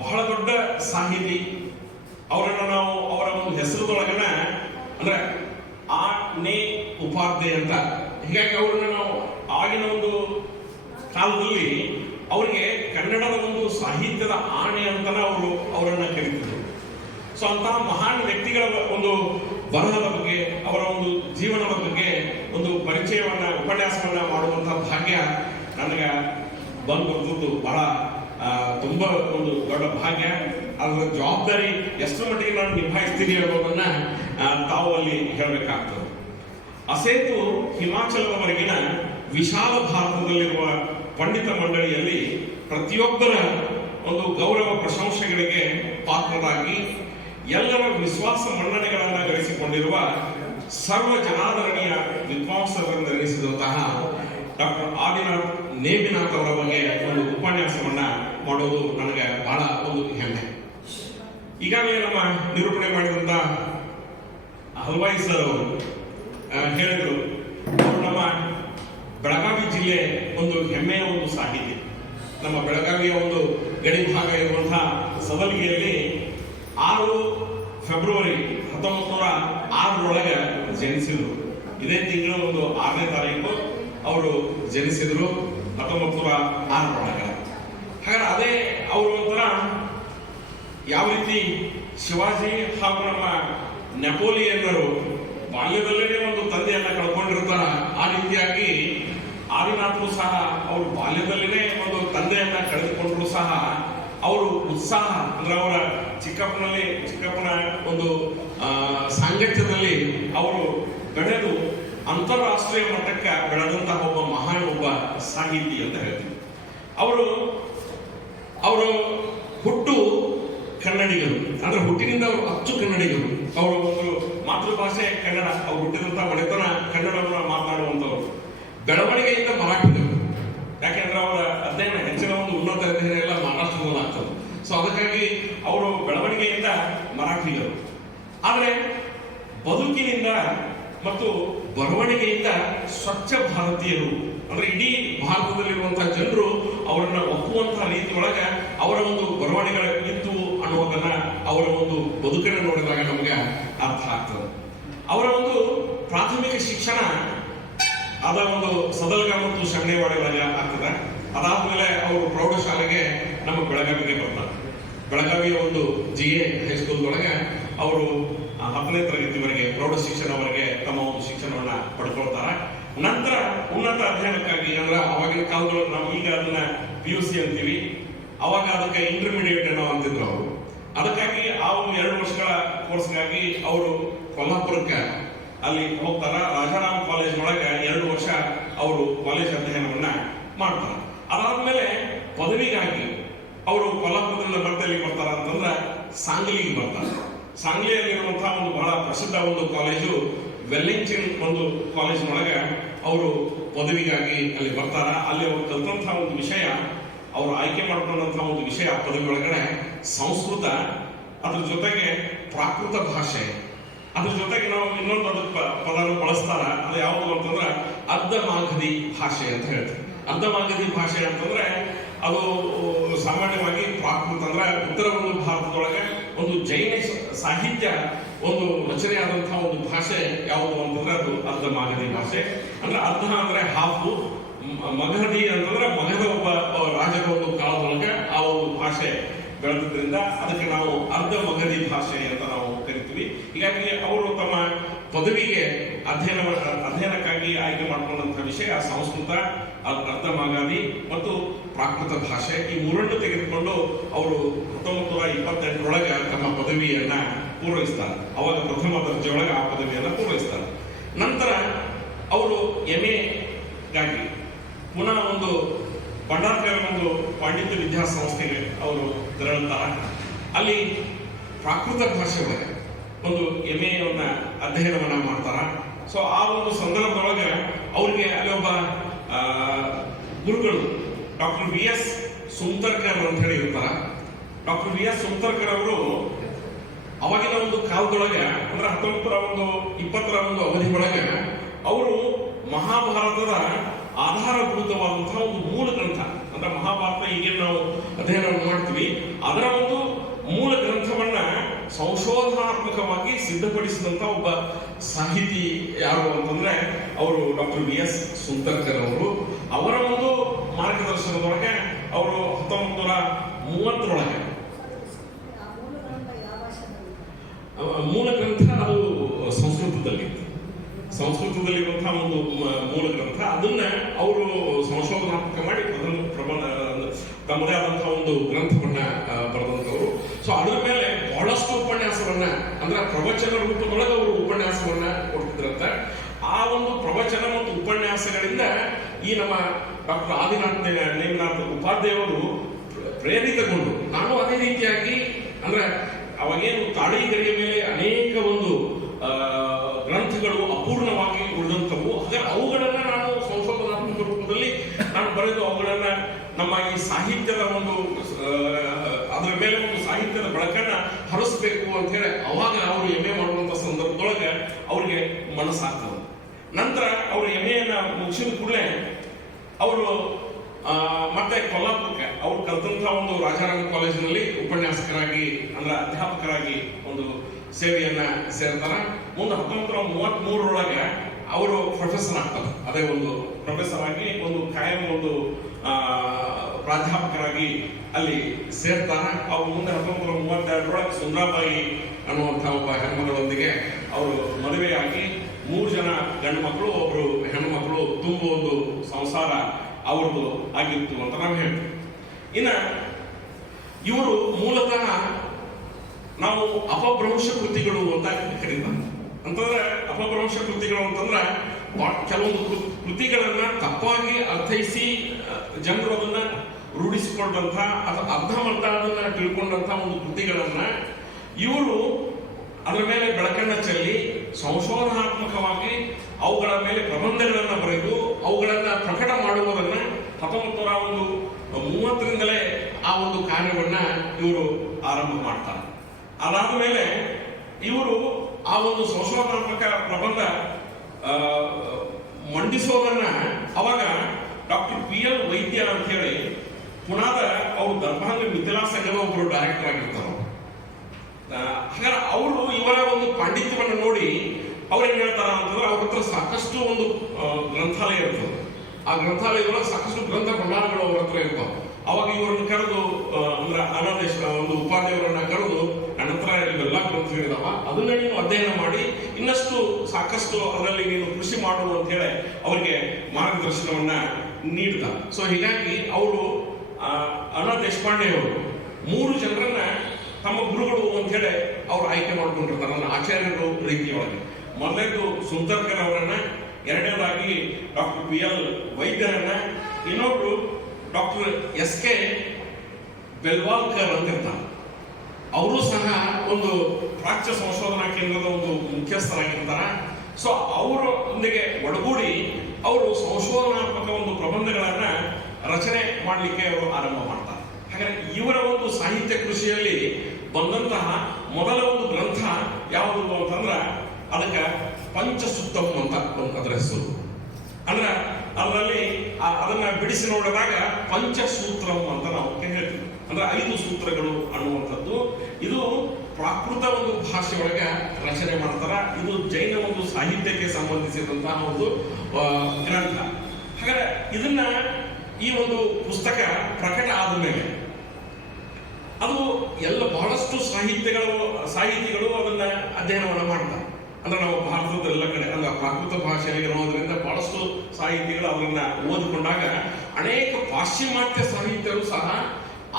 ಬಹಳ ದೊಡ್ಡ ಸಾಹಿತಿ. ಅವರನ್ನ ನಾವು ಅವರ ಒಂದು ಹೆಸರುದೊಳಗನ ಅಂದ್ರೆ ಆ ನೇ ಉಪಾಧ್ಯಾಯ ಅಂತ, ಹೀಗಾಗಿ ಅವ್ರನ್ನ ನಾವು ಆಗಿನ ಒಂದು ಕಾಲದಲ್ಲಿ ಅವರಿಗೆ ಕನ್ನಡದ ಒಂದು ಸಾಹಿತ್ಯದ ಆಣೆ ಅಂತನ ಅವರನ್ನ ಕರೀತಿದ್ರು. ಸೊ ಅಂತಹ ಮಹಾನ್ ವ್ಯಕ್ತಿಗಳ ಒಂದು ಬರಹದ ಬಗ್ಗೆ, ಅವರ ಒಂದು ಜೀವನದ ಬಗ್ಗೆ ಒಂದು ಪರಿಚಯವನ್ನ, ಉಪನ್ಯಾಸವನ್ನ ಮಾಡುವಂತಹ ಭಾಗ್ಯ ನನಗೆ ಬಂದು ಬರ್ತದ್ದು ಬಹಳ ತುಂಬಾ ಒಂದು ದೊಡ್ಡ ಭಾಗ್ಯ. ಅದರ ಜವಾಬ್ದಾರಿ ಎಷ್ಟು ಮಟ್ಟಿಗೆ ನಾನು ನಿಭಾಯಿಸ್ತೀನಿ ಅನ್ನೋದನ್ನ ತಾವು ಅಲ್ಲಿ ಹೇಳಬೇಕಾಗ್ತದೆ. ಅಸೇತು ಹಿಮಾಚಲದವರೆಗಿನ ವಿಶಾಲ ಭಾರತದಲ್ಲಿರುವ ಪಂಡಿತ ಮಂಡಳಿಯಲ್ಲಿ ಪ್ರತಿಯೊಬ್ಬರ ಒಂದು ಗೌರವ ಪ್ರಶಂಸೆಗಳಿಗೆ ಪಾತ್ರರಾಗಿ ಎಲ್ಲರ ವಿಶ್ವಾಸ ಮನ್ನಣೆಗಳನ್ನು ಗಳಿಸಿಕೊಂಡಿರುವ ಸರ್ವ ಜನಾದರಣೀಯ ವಿದ್ವಾಂಸರೆಂದೆನಿಸಿದಂತಹ ಡಾಕ್ಟರ್ ಆದಿನಾಥ್ ನೇಮಿನಾಥ್ ಅವರ ಬಗ್ಗೆ ಒಂದು ಉಪನ್ಯಾಸವನ್ನ ಮಾಡೋದು ನನಗೆ ಬಹಳ ಒಂದು ಹೆಮ್ಮೆ. ಈಗಾಗಲೇ ನಮ್ಮ ನಿರೂಪಣೆ ಮಾಡಿದಂತ ಹಲ್ವಾಯಿ ಸರ್ ಅವರು ಹೇಳಿದ್ರು, ಅವರು ನಮ್ಮ ಬೆಳಗಾವಿ ಜಿಲ್ಲೆ ಒಂದು ಹೆಮ್ಮೆಯ ಒಂದು ಸಾಹಿತಿ. ನಮ್ಮ ಬೆಳಗಾವಿಯ ಒಂದು ಗಡಿ ಭಾಗ ಇರುವಂತಹ ಸವಲ್ಗಿಯಲ್ಲಿ 6 ಫೆಬ್ರವರಿ 1906 ಜನಿಸಿದ್ರು. ಇದೇ ತಿಂಗಳು ಒಂದು 6ನೇ ತಾರೀಕು ಅವರು ಜನಿಸಿದ್ರು 1906. ಹಾಗಾದ್ರೆ ಅದೇ ಅವರು ಒಂಥರ ಯಾವ ರೀತಿ ಶಿವಾಜಿ ಹಾಗೂ ನಮ್ಮ ನೆಪೋಲಿಯನ್ನರು ಬಾಲ್ಯದಲ್ಲೇ ಒಂದು ತಂದೆಯನ್ನ ಕಳ್ಕೊಂಡಿರ್ತಾರ, ಆ ರೀತಿಯಾಗಿ ಆದಿನಾಥರು ಸಹ ಅವರು ಬಾಲ್ಯದಲ್ಲಿನೇ ಒಂದು ತಂದೆಯನ್ನ ಕಳೆದುಕೊಂಡ್ರು ಸಹ ಅವರು ಉತ್ಸಾಹ ಅಂದ್ರೆ ಅವರ ಚಿಕ್ಕಪ್ಪನ ಒಂದು ಸಾಂಗತ್ಯದಲ್ಲಿ ಅವರು ಬೆಳೆದು ಅಂತಾರಾಷ್ಟ್ರೀಯ ಮಟ್ಟಕ್ಕೆ ಬೆಳೆದಂತಹ ಒಬ್ಬ ಸಾಹಿತಿ ಅಂತ ಹೇಳ್ತೀವಿ. ಅವರು ಹುಟ್ಟು ಕನ್ನಡಿಗರು, ಅಂದ್ರೆ ಹುಟ್ಟಿನಿಂದ ಅವರು ಅಚ್ಚು ಕನ್ನಡಿಗರು. ಅವರು ಒಂದು ಮಾತೃಭಾಷೆ ಕನ್ನಡ, ಅವ್ರು ಹುಟ್ಟಿದಂತ ಮನೆತನ ಕನ್ನಡವನ್ನು ಮಾತನಾಡುವಂತವರು. ಬೆಳವಣಿಗೆಯಿಂದ ಮರಾಠಿಗರು, ಯಾಕೆಂದ್ರೆ ಅವರ ಅಧ್ಯಯನ ಹೆಚ್ಚಿನ ಒಂದು ಉನ್ನತ ಅಧ್ಯಯನ ಎಲ್ಲ ಮಹಾರಾಷ್ಟ್ರದಲ್ಲಿ ಆಗ್ತದೆ. ಸೊ ಅದಕ್ಕಾಗಿ ಅವರು ಬೆಳವಣಿಗೆಯಿಂದ ಮರಾಠಿಗರು. ಆದರೆ ಬದುಕಿನಿಂದ ಮತ್ತು ಬರವಣಿಗೆಯಿಂದ ಸ್ವಚ್ಛ ಭಾರತೀಯರು, ಅಂದ್ರೆ ಇಡೀ ಭಾರತದಲ್ಲಿರುವಂತಹ ಜನರು ಅವರನ್ನ ಒಪ್ಪುವಂತಹ ರೀತಿ ಒಳಗ ಅವರ ಒಂದು ಬರವಣಿಗೆಗಳು ಇತ್ತು ಅನ್ನುವುದನ್ನ ಅವರ ಒಂದು ಬದುಕನ್ನು ನೋಡಿದಾಗ ನಮಗೆ ಅರ್ಥ ಆಗ್ತದೆ. ಅವರ ಒಂದು ಪ್ರಾಥಮಿಕ ಶಿಕ್ಷಣ ಅದ ಒಂದು ಸದಲ್ಗ ಮತ್ತು ಶಮನೇವಾಡಿ ಒಳಗೆ ಆಗ್ತದೆ. ಅದಾದ್ಮೇಲೆ ಅವರು ಪ್ರೌಢಶಾಲೆಗೆ ನಮ್ಮ ಬೆಳಗಾವಿಗೆ ಬರ್ತಾರೆ. ಬೆಳಗಾವಿಯ ಒಂದು GA ಹೈಸ್ಕೂಲ್ ಒಳಗೆ ಅವರು 10ನೇ ತರಗತಿವರೆಗೆ ಪ್ರೌಢ ಶಿಕ್ಷಣವರೆಗೆ ತಮ್ಮ ಒಂದು ಶಿಕ್ಷಣವನ್ನ ಪಡ್ಕೊಳ್ತಾರೆ. ನಂತರ ಉನ್ನತ ಅಧ್ಯಯನಕ್ಕಾಗಿ, ಅಂದ್ರೆ ಅವಾಗಿನ ಕಾಲದೊಳಗೆ ನಾವು ಈಗ ಅದನ್ನ PUC ಅಂತೀವಿ, ಅವಾಗ ಅದಕ್ಕೆ ಇಂಟರ್ಮೀಡಿಯೇಟ್ ಅನ್ನೋ ಅಂತಿದ್ರು ಅವರು. ಅದಕ್ಕಾಗಿ ಆ ಒಂದು 2 ವರ್ಷಗಳ ಕೋರ್ಸ್ಗಾಗಿ ಅವರು ಕೊಲ್ಹಾಪುರಕ್ಕೆ ಅಲ್ಲಿ ಹೋಗ್ತಾರ. ರಾಜಾರಾಮ್ ಕಾಲೇಜ್ ಒಳಗೆ 2 ವರ್ಷ ಅವರು ಕಾಲೇಜ್ ಅಧ್ಯಯನವನ್ನ ಮಾಡ್ತಾರೆ. ಅದಾದ್ಮೇಲೆ ಪದವಿಗಾಗಿ ಅವರು ಕೊಲ್ಹಾಪುರದಿಂದ ಮತ್ತೆ ಬರ್ತಾರ ಅಂತಂದ್ರೆ ಸಾಂಗ್ಲಿಗೆ ಬರ್ತಾರೆ. ಸಾಂಗ್ಲಿಯಲ್ಲಿರುವಂತಹ ಒಂದು ಬಹಳ ಪ್ರಸಿದ್ಧ ಒಂದು ಕಾಲೇಜು ವೆಲ್ಲಿಂಗ್ಟನ್ ಒಂದು ಕಾಲೇಜಿನೊಳಗೆ ಅವರು ಪದವಿಗಾಗಿ ಅಲ್ಲಿ ಬರ್ತಾರ. ಅಲ್ಲಿ ಅವರು ಕಲಿತಂತಹ ಒಂದು ವಿಷಯ, ಅವರು ಆಯ್ಕೆ ಮಾಡ್ಕೊಂಡಂತಹ ಒಂದು ವಿಷಯ ಪದವಿ ಒಳಗಡೆ ಸಂಸ್ಕೃತ, ಅದ್ರ ಜೊತೆಗೆ ಪ್ರಾಕೃತ ಭಾಷೆ, ಅದ್ರ ಜೊತೆಗೆ ನಾವು ಇನ್ನೊಂದು ಅದಕ್ಕೆ ಪದನ ಬಳಸ್ತಾರ. ಅದು ಯಾವುದು ಅಂತಂದ್ರೆ ಅರ್ಧ ಮಾಗಧಿ ಭಾಷೆ ಅಂತ ಹೇಳ್ತೀವಿ. ಅರ್ಧ ಮಾಗಧಿ ಭಾಷೆ ಅಂತಂದ್ರೆ ಅದು ಸಾಮಾನ್ಯವಾಗಿ ಪ್ರಾಕೃತ ಅಂದ್ರೆ ಉತ್ತರ ಒಂದು ಭಾರತದೊಳಗೆ ಒಂದು ಜೈನ ಸಾಹಿತ್ಯ ಒಂದು ರಚನೆಯಾದಂತಹ ಒಂದು ಭಾಷೆ ಯಾವುದು ಅಂತಂದ್ರೆ ಅದು ಅರ್ಧ ಮಾಗಧಿ ಭಾಷೆ. ಅಂದ್ರೆ ಅರ್ಧ ಅಂದ್ರೆ ಹಾಫು, ಮಗಧಿ ಅಂತಂದ್ರೆ ಮಗಧ ಒಬ್ಬ ರಾಜರ ಒಂದು ಕಾಲದೊಳಗೆ ಆ ಒಂದು ಭಾಷೆ ಬೆಳೆದ್ರಿಂದ ಅದಕ್ಕೆ ನಾವು ಅರ್ಧ ಮಗಧಿ ಭಾಷೆ ಅಂತ ನಾವು ಕರಿತೀವಿ. ಹೀಗಾಗಿ ಅವರು ತಮ್ಮ ಪದವಿಗೆ ಅಧ್ಯಯನಕ್ಕಾಗಿ ಆಯ್ಕೆ ಮಾಡಿಕೊಂಡಂತಹ ವಿಷಯ ಸಂಸ್ಕೃತ, ಅರ್ಧ ಮಗಧಿ ಮತ್ತು ಪ್ರಾಕೃತ ಭಾಷೆ. ಈ ಮೂರನ್ನು ತೆಗೆದುಕೊಂಡು ಅವರು 1928 ತಮ್ಮ ಪದವಿಯನ್ನ ಪೂರೈಸ್ತಾರೆ. ಅವಾಗ ಪ್ರಥಮ ದರ್ಜೆಯೊಳಗೆ ಆ ಪದವಿಯನ್ನ ಪೂರೈಸ್ತಾರೆ. ನಂತರ ಅವರು MA ಪುನಃ ಒಂದು ಭಂಡಾರ್ಕರ್ ಒಂದು ಪಾಂಡಿತ್ಯ ವಿದ್ಯಾಸಂಸ್ಥೆಗೆ ಅವರು ತೆರಳುತ್ತಾರೆ. ಅಲ್ಲಿ ಪ್ರಾಕೃತ ಭಾಷೆ ಒಳಗೆ ಒಂದು MA ಅಧ್ಯಯನವನ್ನ ಮಾಡ್ತಾರ. ಸೊ ಆ ಒಂದು ಸಂದರ್ಭದೊಳಗೆ ಅವ್ರಿಗೆ ಅಲ್ಲಿ ಒಬ್ಬ ಗುರುಗಳು ಡಾಕ್ಟರ್ VS ಸುಂತರ್ಕರ್ ಅಂತ ಹೇಳಿ ಇರ್ತಾರ. ಡಾಕ್ಟರ್ VS ಸುಂತರ್ಕರ್ ಅವರು ಅವಾಗಿನ ಒಂದು ಕಾಲದೊಳಗೆ ಅಂದ್ರೆ 1920ರ ಒಂದು ಅವಧಿ ಒಳಗೆ ಅವರು ಮಹಾಭಾರತದ ಆಧಾರಭೂತವಾದಂತಹ ಒಂದು ಮೂಲ ಗ್ರಂಥ ಅಂದ್ರೆ ಮಹಾಭಾರತ ಈಗೇನು ನಾವು ಅಧ್ಯಯನವನ್ನು ಮಾಡ್ತೀವಿ ಅದರ ಒಂದು ಮೂಲ ಗ್ರಂಥವನ್ನ ಸಂಶೋಧನಾತ್ಮಕವಾಗಿ ಸಿದ್ಧಪಡಿಸಿದಂತ ಒಬ್ಬ ಸಾಹಿತಿ ಯಾರು ಅಂತಂದ್ರೆ ಅವರು ಡಾಕ್ಟರ್ VS ಸುಂತರ್ಕರ್ ಅವರು. ಅವರ ಒಂದು ಮಾರ್ಗದರ್ಶನದೊಳಗೆ ಅವರು 1930ರೊಳಗೆ ಮೂಲ ಗ್ರಂಥ ಅದು ಸಂಸ್ಕೃತದಲ್ಲಿರುವಂತಹ ಒಂದು ಮೂಲ ಗ್ರಂಥ. ಅದನ್ನ ಅವರು ಸಂಶೋಧನಾತ್ಮಕ ಮಾಡಿ ತಮ್ಮದೇ ಆದಂತಹ ಒಂದು ಗ್ರಂಥವನ್ನ ಬರೆದಂತವರು. ಸೊ ಅದರ ಮೇಲೆ ಬಹಳಷ್ಟು ಉಪನ್ಯಾಸವನ್ನ ಅಂದ್ರೆ ಪ್ರವಚನ ರೂಪದೊಳಗೆ ಅವರು ಉಪನ್ಯಾಸವನ್ನ ಕೊಡ್ತಿದ್ರಂತೆ. ಆ ಒಂದು ಪ್ರವಚನ ಮತ್ತು ಉಪನ್ಯಾಸಗಳಿಂದ ಈ ನಮ್ಮ ಡಾಕ್ಟರ್ ಆದಿನಾಥ್ ನೇಮಿನಾಥ್ ಉಪಾಧ್ಯಾಯವರು ಪ್ರೇರಿತಗೊಂಡು ನಾನು ಅದೇ ರೀತಿಯಾಗಿ ಅಂದ್ರೆ ಅವಾಗೇನು ತಾಳಿ ಗಡಿಯ ಮೇಲೆ ಅನೇಕ ಒಂದು ಗ್ರಂಥಗಳು ಅಪೂರ್ಣವಾಗಿ ಉಳಿದಂಥವು. ಹಾಗೆ ಅವುಗಳನ್ನ ನಾನು ಸಂಶೋಧನಾತ್ಮಕ ರೂಪದಲ್ಲಿ ನಾನು ಬರೆದು ಅವುಗಳನ್ನ ನಮ್ಮ ಈ ಸಾಹಿತ್ಯದ ಒಂದು ಅದರ ಮೇಲೆ ಒಂದು ಸಾಹಿತ್ಯದ ಬೆಳಕನ್ನ ಹರಿಸಬೇಕು ಅಂತ ಹೇಳಿ ಅವಾಗ ಅವರು MA ಮಾಡುವಂತ ಸಂದರ್ಭದೊಳಗೆ ಅವ್ರಿಗೆ ಮನಸ್ಸಾಗ್ತದೆ. ನಂತರ ಅವರು MA ಮುಗಿಸಿದ ಕೂಡಲೇ ಅವರು ಮತ್ತೆ ಕೊಲ್ಲಾಪುರಕ್ಕೆ ಅವ್ರು ಕಲ್ತಂತಹ ಒಂದು ರಾಜಾರಾಮ ಕಾಲೇಜಿನಲ್ಲಿ ಉಪನ್ಯಾಸಕರಾಗಿ ಅಂದ್ರೆ ಅಧ್ಯಾಪಕರಾಗಿ ಒಂದು ಸೇವೆಯನ್ನ ಸೇರ್ತಾರ. ಮುಂದೆ 1933ರೊಳಗೆ ಅವರು ಪ್ರೊಫೆಸರ್ ಆಗ್ತಾರೆ. ಅದೇ ಒಂದು ಪ್ರೊಫೆಸರ್ ಆಗಿ ಒಂದು ಕಾಯಂ ಒಂದು ಪ್ರಾಧ್ಯಾಪಕರಾಗಿ ಅಲ್ಲಿ ಸೇರ್ತಾರ. ಅವ್ರು ಮುಂದೆ 1932ರೊಳಗೆ ಸುಂದರಾಬಾಯಿ ಅನ್ನುವಂತಹ ಒಬ್ಬ ಹೆಣ್ಮಗಳೊಂದಿಗೆ ಅವರು ಮದುವೆಯಾಗಿ 3 ಜನ ಗಂಡು ಮಕ್ಕಳು, ಒಬ್ರು ಹೆಣ್ಣು ಮಕ್ಕಳು ತುಂಬ ಒಂದು ಸಂಸಾರ ಅವ್ರದ್ದು ಆಗಿತ್ತು ಅಂತ ನಾವು ಹೇಳ್ತೀವಿ. ಇನ್ನ ಇವರು ಮೂಲತಃ ನಾವು ಅಪಭ್ರಂಶ ಕೃತಿಗಳು ಅಂತ ಕರೀತಾರೆ. ಅಂತಂದ್ರೆ ಅಪಭ್ರಂಶ ಕೃತಿಗಳು ಅಂತಂದ್ರೆ ಕೆಲವೊಂದು ಕೃತಿಗಳನ್ನ ತಪ್ಪಾಗಿ ಅರ್ಥೈಸಿ ಜನರು ಅದನ್ನ ರೂಢಿಸಿಕೊಂಡಂತ ಅಥವಾ ಅರ್ಧಮರ್ಧ ಅದನ್ನ ತಿಳ್ಕೊಂಡಂತ ಒಂದು ಕೃತಿಗಳನ್ನ ಇವರು ಅದರ ಮೇಲೆ ಬೆಳಕನ್ನ ಚೆಲ್ಲಿ ಸಂಶೋಧನಾತ್ಮಕವಾಗಿ ಅವುಗಳ ಮೇಲೆ ಪ್ರಬಂಧಗಳನ್ನ ಬರೆದು ಅವುಗಳನ್ನ ಪ್ರಕಟ ಮಾಡುವುದನ್ನ 1930ರಿಂದಲೇ ಆ ಒಂದು ಕಾರ್ಯವನ್ನ ಇವರು ಆರಂಭ ಮಾಡ್ತಾರೆ. ಅದಾದ ಮೇಲೆ ಇವರು ಆ ಒಂದು ಸಂಶೋಧನಾತ್ಮಕ ಪ್ರಬಂಧ ಮಂಡಿಸೋದನ್ನ ಅವಾಗ ಡಾಕ್ಟರ್ PL ವೈದ್ಯ ಅಂತ ಹೇಳಿ ಪುನಾದ ಅವರು ದರ್ಭಾಂಗ ಮಿಥಿಲಾ ಸಂಘದ ಒಬ್ಬರು ಡೈರೆಕ್ಟರ್ ಆಗಿರ್ತಾರೆ. ಹಾಗಾದ್ರೆ ಅವರು ಇವರ ಒಂದು ಪಾಂಡಿತ್ಯವನ್ನು ನೋಡಿ ಅವ್ರು ಏನ್ ಹೇಳ್ತಾರ ಅಂತಂದ್ರೆ ಅವ್ರ ಹತ್ರ ಸಾಕಷ್ಟು ಒಂದು ಗ್ರಂಥಾಲಯ ಇರ್ತದೆ. ಆ ಗ್ರಂಥಾಲಯದೊಳಗೆ ಸಾಕಷ್ಟು ಗ್ರಂಥ ಭಂಡಾರಗಳು ಅವ್ರ ಹತ್ರ ಇರ್ತಾವೆ. ಅವಾಗ ಇವರನ್ನು ಕರೆದು ಅಂದ್ರೆ ಅನಾದೇಶ ಒಂದು ಉಪಾಧ್ಯಾಯವರನ್ನ ಕರೆದು ನನ್ನ ಹತ್ರ ಇವೆಲ್ಲ ಗ್ರಂಥಗಳಿದಾವ, ಅದನ್ನ ನೀನು ಅಧ್ಯಯನ ಮಾಡಿ ಇನ್ನಷ್ಟು ಸಾಕಷ್ಟು ಅದರಲ್ಲಿ ನೀನು ಕೃಷಿ ಮಾಡು ಅಂತ ಹೇಳಿ ಅವರಿಗೆ ಮಾರ್ಗದರ್ಶನವನ್ನ ನೀಡಿದ. ಸೊ ಹೀಗಾಗಿ ಅವರು ಅನಾ ದೇಶಪಾಂಡೆ ಅವರು 3 ಜನರನ್ನ ತಮ್ಮ ಗುರುಗಳು ಅಂತ ಹೇಳಿ ಅವ್ರು ಆಯ್ಕೆ ಮಾಡ್ಕೊಂಡಿರ್ತಾರೆ ನನ್ನ ಆಚಾರ್ಯರು ರೀತಿಯೊಳಗೆ. ಮೊದಲನೇದು ಸುಂದರ್ಕರ್ ಅವರನ್ನ, ಎರಡನೇದಾಗಿ ಡಾಕ್ಟರ್ PL ವೈದ್ಯರನ್ನ, ಇನ್ನೊಬ್ರು ಡಾಕ್ಟರ್ SK ಬೆಲ್ವಾಲ್ಕರ್ ಅಂತ ಇರ್ತಾರೆ. ಅವರು ಸಹ ಒಂದು ಪ್ರಾಚ್ಯ ಸಂಶೋಧನಾ ಕೇಂದ್ರದ ಒಂದು ಮುಖ್ಯಸ್ಥರಾಗಿರ್ತಾರೆ. ಸೊ ಅವರೊಂದಿಗೆ ಒಡಗೂಡಿ ಅವರು ಸಂಶೋಧನಾತ್ಮಕ ಒಂದು ಪ್ರಬಂಧಗಳನ್ನ ರಚನೆ ಮಾಡಲಿಕ್ಕೆ ಅವರು ಆರಂಭ ಮಾಡ್ತಾರೆ. ಹಾಗಾದ್ರೆ ಇವರ ಒಂದು ಸಾಹಿತ್ಯ ಕೃಷಿಯಲ್ಲಿ ಬಂದಂತಹ ಮೊದಲ ಒಂದು ಗ್ರಂಥ ಯಾವುದು ಅಂತಂದ್ರ ಅದಕ್ಕೆ ಪಂಚಸೂಕ್ತಂ ಅಂತ ಅದರ ಹೆಸರು. ಅಂದ್ರ ಅದರಲ್ಲಿ ಅದನ್ನ ಬಿಡಿಸಿ ನೋಡಿದಾಗ ಪಂಚಸೂತ್ರಂ ಅಂತ ನಾವು ಹೇಳ್ತೀವಿ. ಅಂದ್ರೆ 5 ಸೂತ್ರಗಳು ಅನ್ನುವಂಥದ್ದು. ಇದು ಪ್ರಾಕೃತ ಒಂದು ಭಾಷೆಯೊಳಗೆ ರಚನೆ ಮಾಡ್ತಾರ. ಇದು ಜೈನ ಒಂದು ಸಾಹಿತ್ಯಕ್ಕೆ ಸಂಬಂಧಿಸಿದಂತಹ ಒಂದು ಗ್ರಂಥ. ಹಾಗಾದ್ರೆ ಇದನ್ನ ಈ ಒಂದು ಪುಸ್ತಕ ಪ್ರಕಟ ಆದ ಮೇಲೆ ಅದು ಎಲ್ಲ ಬಹಳಷ್ಟು ಸಾಹಿತಿಗಳು ಅದನ್ನ ಅಧ್ಯಯನವನ್ನ ಮಾಡ್ತಾರೆ. ಅಂದ್ರೆ ನಾವು ಭಾರತದ ಎಲ್ಲ ಕಡೆ ಅಂದ್ರೆ ಪ್ರಾಕೃತ ಭಾಷೆಯಲ್ಲಿ ಇರೋದ್ರಿಂದ ಬಹಳಷ್ಟು ಸಾಹಿತಿಗಳು ಅದನ್ನ ಓದಿಕೊಂಡಾಗ ಅನೇಕ ಪಾಶ್ಚಿಮಾತ್ಯ ಸಾಹಿತ್ಯರು ಸಹ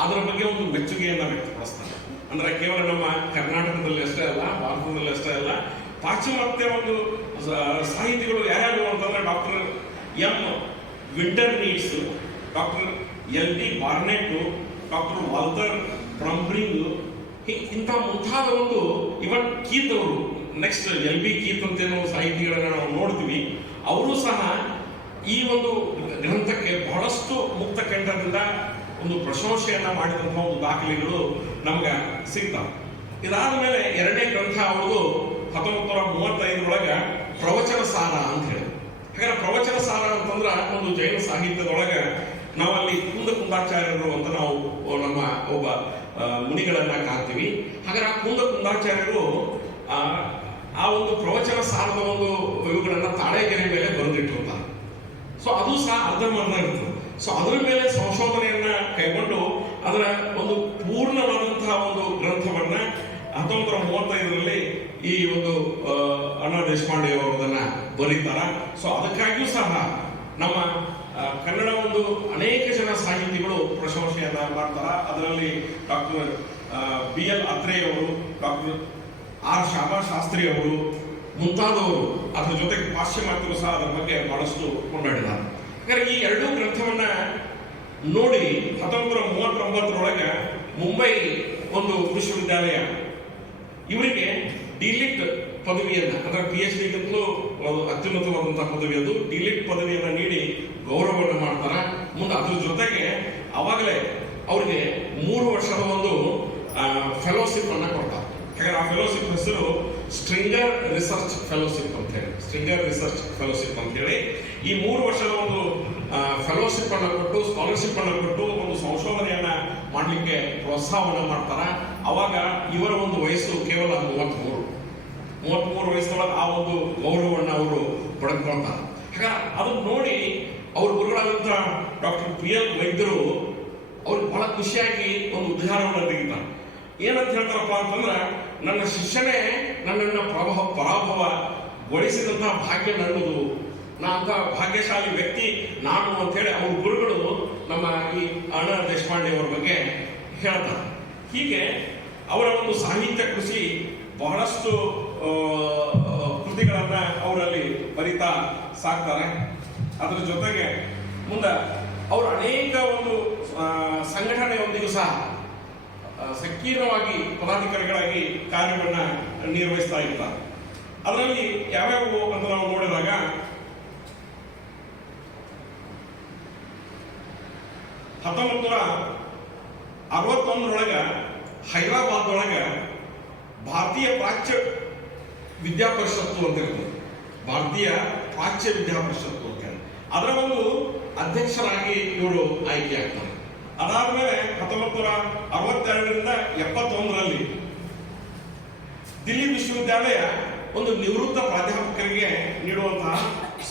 ಅದರ ಬಗ್ಗೆ ಒಂದು ಮೆಚ್ಚುಗೆಯನ್ನ ವ್ಯಕ್ತಪಡಿಸ್ತಾರೆ. ಅಂದ್ರೆ ಕೇವಲ ನಮ್ಮ ಕರ್ನಾಟಕದಲ್ಲಿ ಅಷ್ಟೇ ಅಲ್ಲ, ಭಾರತದಲ್ಲಿ ಅಷ್ಟೇ ಅಲ್ಲ, ಪಾಶ್ಚಿಮಾತ್ಯ ಒಂದು ಸಾಹಿತಿಗಳು ಯಾರ್ಯಾರು ಅಂತಂದ್ರೆ doctor M Winternitz, doctor L D Barnett, doctor Walter ಬ್ರಂಬ್ರಿಂಗ್, ಇಂಥ ಮುಂತಾದ ಒಂದು ಇವನ್ ಕೀತ್ ಅವರು, ನೆಕ್ಸ್ಟ್ ಎಲ್ ಬಿ ಕೀತ್ ಅಂತ ಏನೋ ಸಾಹಿತಿಗಳನ್ನ ನಾವು ನೋಡ್ತೀವಿ, ಅವರು ಸಹ ಈ ಒಂದು ಗ್ರಂಥಕ್ಕೆ ಬಹಳಷ್ಟು ಮುಕ್ತ ಕಂಠದಿಂದ ಒಂದು ಪ್ರಶಂಸೆಯನ್ನ ಮಾಡಿದಂತಹ ಒಂದು ದಾಖಲೆಗಳು ನಮ್ಗೆ ಸಿಗ್ತಾವೆ. ಇದಾದ ಮೇಲೆ ಎರಡನೇ ಗ್ರಂಥ ಅವ್ರದ್ದು 1935 ಪ್ರವಚನ ಸಾರ ಅಂತ ಹೇಳಿ. ಹಾಗಾದ್ರೆ ಪ್ರವಚನ ಸಾರ ಅಂತಂದ್ರ ಒಂದು ಜೈನ ಸಾಹಿತ್ಯದೊಳಗ ನಾವಲ್ಲಿ ಕುಂದಾಚಾರ್ಯರು ಅಂತ ನಾವು ನಮ್ಮ ಒಬ್ಬ ಮುನಿಗಳನ್ನ ಕಾಣ್ತೀವಿ. ಹಾಗಾದ್ರೆ ಕುಂದಾಚಾರ್ಯರು ಆ ಒಂದು ಪ್ರವಚನ ಸಾರದ ಒಂದು ಇವುಗಳನ್ನ ತಾಳೆಗೆರೆ ಮೇಲೆ ಬರೆದಿಟ್ಟಿರ್ತಾರೆ. ಸೊ ಅದು ಸಹ ಅರ್ಧಂಬರ್ಧ ಇರ್ತದೆ. ಸೊ ಅದರ ಮೇಲೆ ಸಂಶೋಧನೆಯನ್ನ ಕೈಗೊಂಡು ಅದರ ಒಂದು ಪೂರ್ಣವಾದಂತಹ ಒಂದು ಗ್ರಂಥವನ್ನ 1935 ಈ ಒಂದು ಅಣ್ಣಾ ದೇಶಪಾಂಡೆ ಅವರು ಅದನ್ನ ಬರೀತಾರ. ಸೊ ಅದಕ್ಕಾಗಿಯೂ ಸಹ ನಮ್ಮ ಕನ್ನಡ ಒಂದು ಅನೇಕ ಜನ ಸಾಹಿತಿಗಳು ಪ್ರಶಂಸೆಯನ್ನ ಮಾಡ್ತಾರ. ಅದರಲ್ಲಿ ಡಾಕ್ಟರ್ ಬಿ ಎಲ್ ಅತ್ರೆ ಅವರು, ಡಾಕ್ಟರ್ ಆರ್ ಶಾಬಾ ಶಾಸ್ತ್ರಿ ಅವರು ಮುಂತಾದವರು, ಅದರ ಜೊತೆಗೆ ಪಾಶ್ಚಿಮಾತ್ಯರು ಸಹ ಅದರ ಬಗ್ಗೆ ಬಹಳಷ್ಟು ಕೊಂಡಾಡಿದ್ದಾರೆ. ಹಾಗಾದ್ರೆ ಈ ಎರಡೂ ಗ್ರಂಥವನ್ನ ನೋಡಿ 1939 ಮುಂಬೈ ಒಂದು ವಿಶ್ವವಿದ್ಯಾಲಯ ಇವರಿಗೆ ಡಿಲಿಟ್ ಪದವಿಯನ್ನ, ಅಂದ್ರೆ PhD ಗಿಂತಲೂ ಅತ್ಯುನ್ನತವಾದಂತಹ ಪದವಿ ಅದು, ಡಿಲಿಟ್ ಪದವಿಯನ್ನ ನೀಡಿ ಗೌರವವನ್ನು ಮಾಡ್ತಾರ. ಮುಂದೆ ಅದ್ರ ಜೊತೆಗೆ ಅವಾಗಲೇ ಅವ್ರಿಗೆ 3 ವರ್ಷದ ಒಂದು ಫೆಲೋಶಿಪ್ ಅನ್ನ ಕೊಡ್ತಾರೆ. ಹಾಗಾದ್ರೆ ಆ ಫೆಲೋಶಿಪ್ ಹೆಸರು ಸ್ಟ್ರಿಂಗರ್ ರಿಸರ್ಚ್ ಫೆಲೋಶಿಪ್ ಅಂತ ಹೇಳಿ, ಸ್ಟ್ರಿಂಗರ್ ರಿಸರ್ಚ್ ಫೆಲೋಶಿಪ್ ಅಂತ ಹೇಳಿ ಈ 3 ವರ್ಷದ ಒಂದು ಫೆಲೋಶಿಪ್ ಅನ್ನ ಕೊಟ್ಟು, ಸ್ಕಾಲರ್ಶಿಪ್ ಅನ್ನ ಕೊಟ್ಟು ಒಂದು ಸಂಶೋಧನೆಯನ್ನ ಮಾಡ್ಲಿಕ್ಕೆ ಪ್ರೋತ್ಸಾಹವನ್ನ ಮಾಡ್ತಾರ. ಅವಾಗ ಇವರ ಒಂದು ವಯಸ್ಸು ಕೇವಲ 33 ವಯಸ್ಸೊಳಗೆ ಆ ಒಂದು ಗೌರವವನ್ನು ಅವರು ಪಡೆದುಕೊಳ್ತಾರೆ. ಹಾಗ ಅದನ್ನ ನೋಡಿ ಅವ್ರ ಗುರುಗಳಾದಂತಹ ಡಾಕ್ಟರ್ PL ವೈದ್ಯರು ಅವ್ರಿಗೆ ಬಹಳ ಖುಷಿಯಾಗಿ ಒಂದು ಉದ್ಯಾನವನ್ನ ತೆಗಿತಾರೆ. ಏನಂತ ಹೇಳ್ತಾರಪ್ಪ ಅಂತಂದ್ರೆ, ನನ್ನ ಶಿಷ್ಯನೇ ನನ್ನನ್ನ ಪರಾಭವಗೊಳಿಸಿದಂತಹ ಭಾಗ್ಯ ನನ್ನದು, ನಾ ಅಂತ ಭಾಗ್ಯಶಾಲಿ ವ್ಯಕ್ತಿ ನಾನು ಅಂತ ಹೇಳಿ ಅವ್ರ ಗುರುಗಳು ನಮ್ಮ ಈ ಅಣ್ಣಾ ದೇಶಪಾಂಡೆ ಅವರ ಬಗ್ಗೆ ಹೇಳ್ತಾರೆ. ಹೀಗೆ ಅವರ ಒಂದು ಸಾಹಿತ್ಯ ಕೃಷಿ ಬಹಳಷ್ಟು ಕೃತಿಗಳನ್ನ ಅವರಲ್ಲಿ ಬರಿತಾ ಸಾಕ್ತಾರೆ. ಅದರ ಜೊತೆಗೆ ಮುಂದೆ ಅವರು ಅನೇಕ ಒಂದು ಸಂಘಟನೆಯೊಂದಿಗೂ ಸಹ ಸಕ್ರಿಯವಾಗಿ ಪದಾಧಿಕಾರಿಗಳಾಗಿ ಕಾರ್ಯವನ್ನ ನಿರ್ವಹಿಸ್ತಾ ಇರ್ತಾರೆ. ಅದರಲ್ಲಿ ಯಾವ್ಯಾವು ಅಂತ ನಾವು ನೋಡಿದಾಗ 1961 ಹೈದರಾಬಾದ್ ಭಾರತೀಯ ಪ್ರಾಚ್ಯ ವಿದ್ಯಾಪರಿಷತ್ತು ಅಂತ ಇರ್ತದೆ. ಭಾರತೀಯ ಪ್ರಾಚ್ಯ ವಿದ್ಯಾಪರಿಷತ್ತು ಅಂತ ಹೇಳಿ ಅದರ ಒಂದು ಅಧ್ಯಕ್ಷರಾಗಿ ಇವರು ಆಯ್ಕೆ ಆಗ್ತಾರೆ. ಅದಾದ್ಮೇಲೆ 1962 71 ದಿಲ್ಲಿ ವಿಶ್ವವಿದ್ಯಾಲಯ ಒಂದು ನಿವೃತ್ತ ಪ್ರಾಧ್ಯಾಪಕರಿಗೆ ನೀಡುವಂತಹ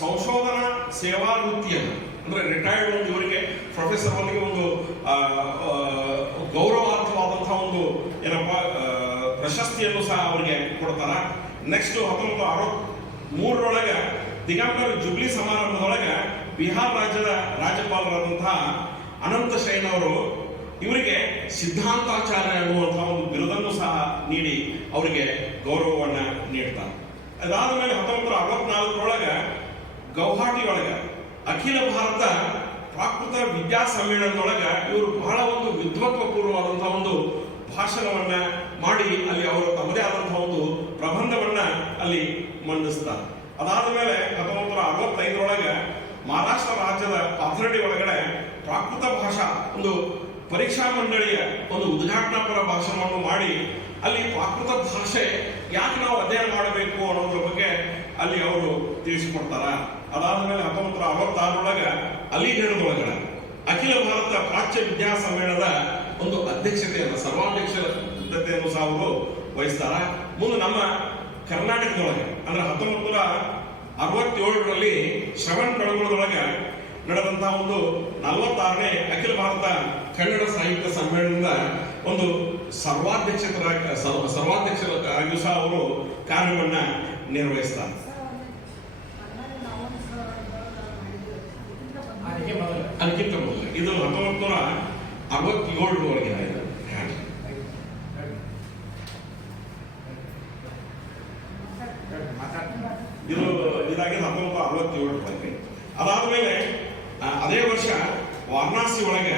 ಸಂಶೋಧನಾ ಸೇವಾ ವೃತ್ತಿಯನ್ನು, ಅಂದ್ರೆ ರಿಟೈರ್ಡ್ ಒಂದು ಇವರಿಗೆ ಪ್ರೊಫೆಸರ್ ಅವರಿಗೆ ಒಂದು ಗೌರವಾರ್ಥವಾದಂತಹ ಒಂದು ಏನಪ್ಪಾ ಪ್ರಶಸ್ತಿಯನ್ನು ಸಹ ಅವರಿಗೆ ಕೊಡ್ತಾರ. ನೆಕ್ಸ್ಟ್ 1963 ದಿಗಂಬರ್ ಜುಬ್ಲಿ ಸಮಾರಂಭದೊಳಗ ಬಿಹಾರ ರಾಜ್ಯದ ರಾಜ್ಯಪಾಲರಾದಂತಹ ಅನಂತ ಶೈನ್ ಅವರು ಇವರಿಗೆ ಸಿದ್ಧಾಂತಾಚಾರ್ಯ ಅನ್ನುವಂತಹ ಒಂದು ಬಿರುದನ್ನು ಸಹ ನೀಡಿ ಅವರಿಗೆ ಗೌರವವನ್ನ ನೀಡ್ತಾರೆ. ಅದಾದ ಮೇಲೆ 1964 ಗೌಹಾಟಿ ಅಖಿಲ ಭಾರತ ಪ್ರಾಕೃತ ವಿದ್ಯಾ ಸಮ್ಮೇಳನದೊಳಗ ಇವರು ಬಹಳ ಒಂದು ವಿದ್ವತ್ವ ಪೂರ್ವವಾದಂತಹ ಒಂದು ಭಾಷಣವನ್ನ ಮಾಡಿ ಅಲ್ಲಿ ಅವರು ತಮ್ಮದೇ ಆದಂತಹ ಒಂದು ಪ್ರಬಂಧವನ್ನ ಅಲ್ಲಿ ಮಂಡಿಸ್ತಾರೆ. ಅದಾದ ಮೇಲೆ 1965 ಮಹಾರಾಷ್ಟ್ರ ರಾಜ್ಯದ ಪಾಥರ್ಡಿ ಪ್ರಾಕೃತ ಭಾಷಾ ಒಂದು ಪರೀಕ್ಷಾ ಮಂಡಳಿಯ ಒಂದು ಉದ್ಘಾಟನಾಪರ ಭಾಷಣವನ್ನು ಮಾಡಿ ಅಲ್ಲಿ ಪ್ರಾಕೃತ ಭಾಷೆ ಯಾಕೆ ನಾವು ಅಧ್ಯಯನ ಮಾಡಬೇಕು ಅನ್ನೋದ್ರ ಬಗ್ಗೆ ಅಲ್ಲಿ ಅವರು ತಿಳಿಸಿಕೊಡ್ತಾರ. ಅದಾದ ಮೇಲೆ 1966 ಅಲಿಗಢದೊಳಗಡೆ ಅಖಿಲ ಭಾರತ ಪ್ರಾಚ್ಯ ವಿದ್ಯಾ ಸಮ್ಮೇಳನದ ಒಂದು ಅಧ್ಯಕ್ಷತೆಯನ್ನು, ಸರ್ವಾಧ್ಯಕ್ಷತೆಯನ್ನು ಸಹ ಅವರು ವಹಿಸ್ತಾರ. ಮುಂದೆ ನಮ್ಮ ಕರ್ನಾಟಕದೊಳಗೆ ಅಂದ್ರೆ 1967 ಶ್ರವಣ್ ಬೆಳಗೊಳದೊಳಗೆ ನಡೆದಂತಹ ಒಂದು 46ನೇ ಅಖಿಲ ಭಾರತ ಕನ್ನಡ ಸಾಹಿತ್ಯ ಸಮ್ಮೇಳನದ ಒಂದು ಸರ್ವಾಧ್ಯಕ್ಷರಾಗಿಯೂ ಸಹ ಅವರು ಕಾರ್ಯವನ್ನ ನಿರ್ವಹಿಸ್ತಾರೆ. ಅದಕ್ಕಿಂತ ಮೊದಲು ಇದು 1967 ಇದು ಇದಾಗಿ 1967 ಅದಾದ್ಮೇಲೆ ಅದೇ ವರ್ಷ ವಾರಣಾಸಿ ಒಳಗೆ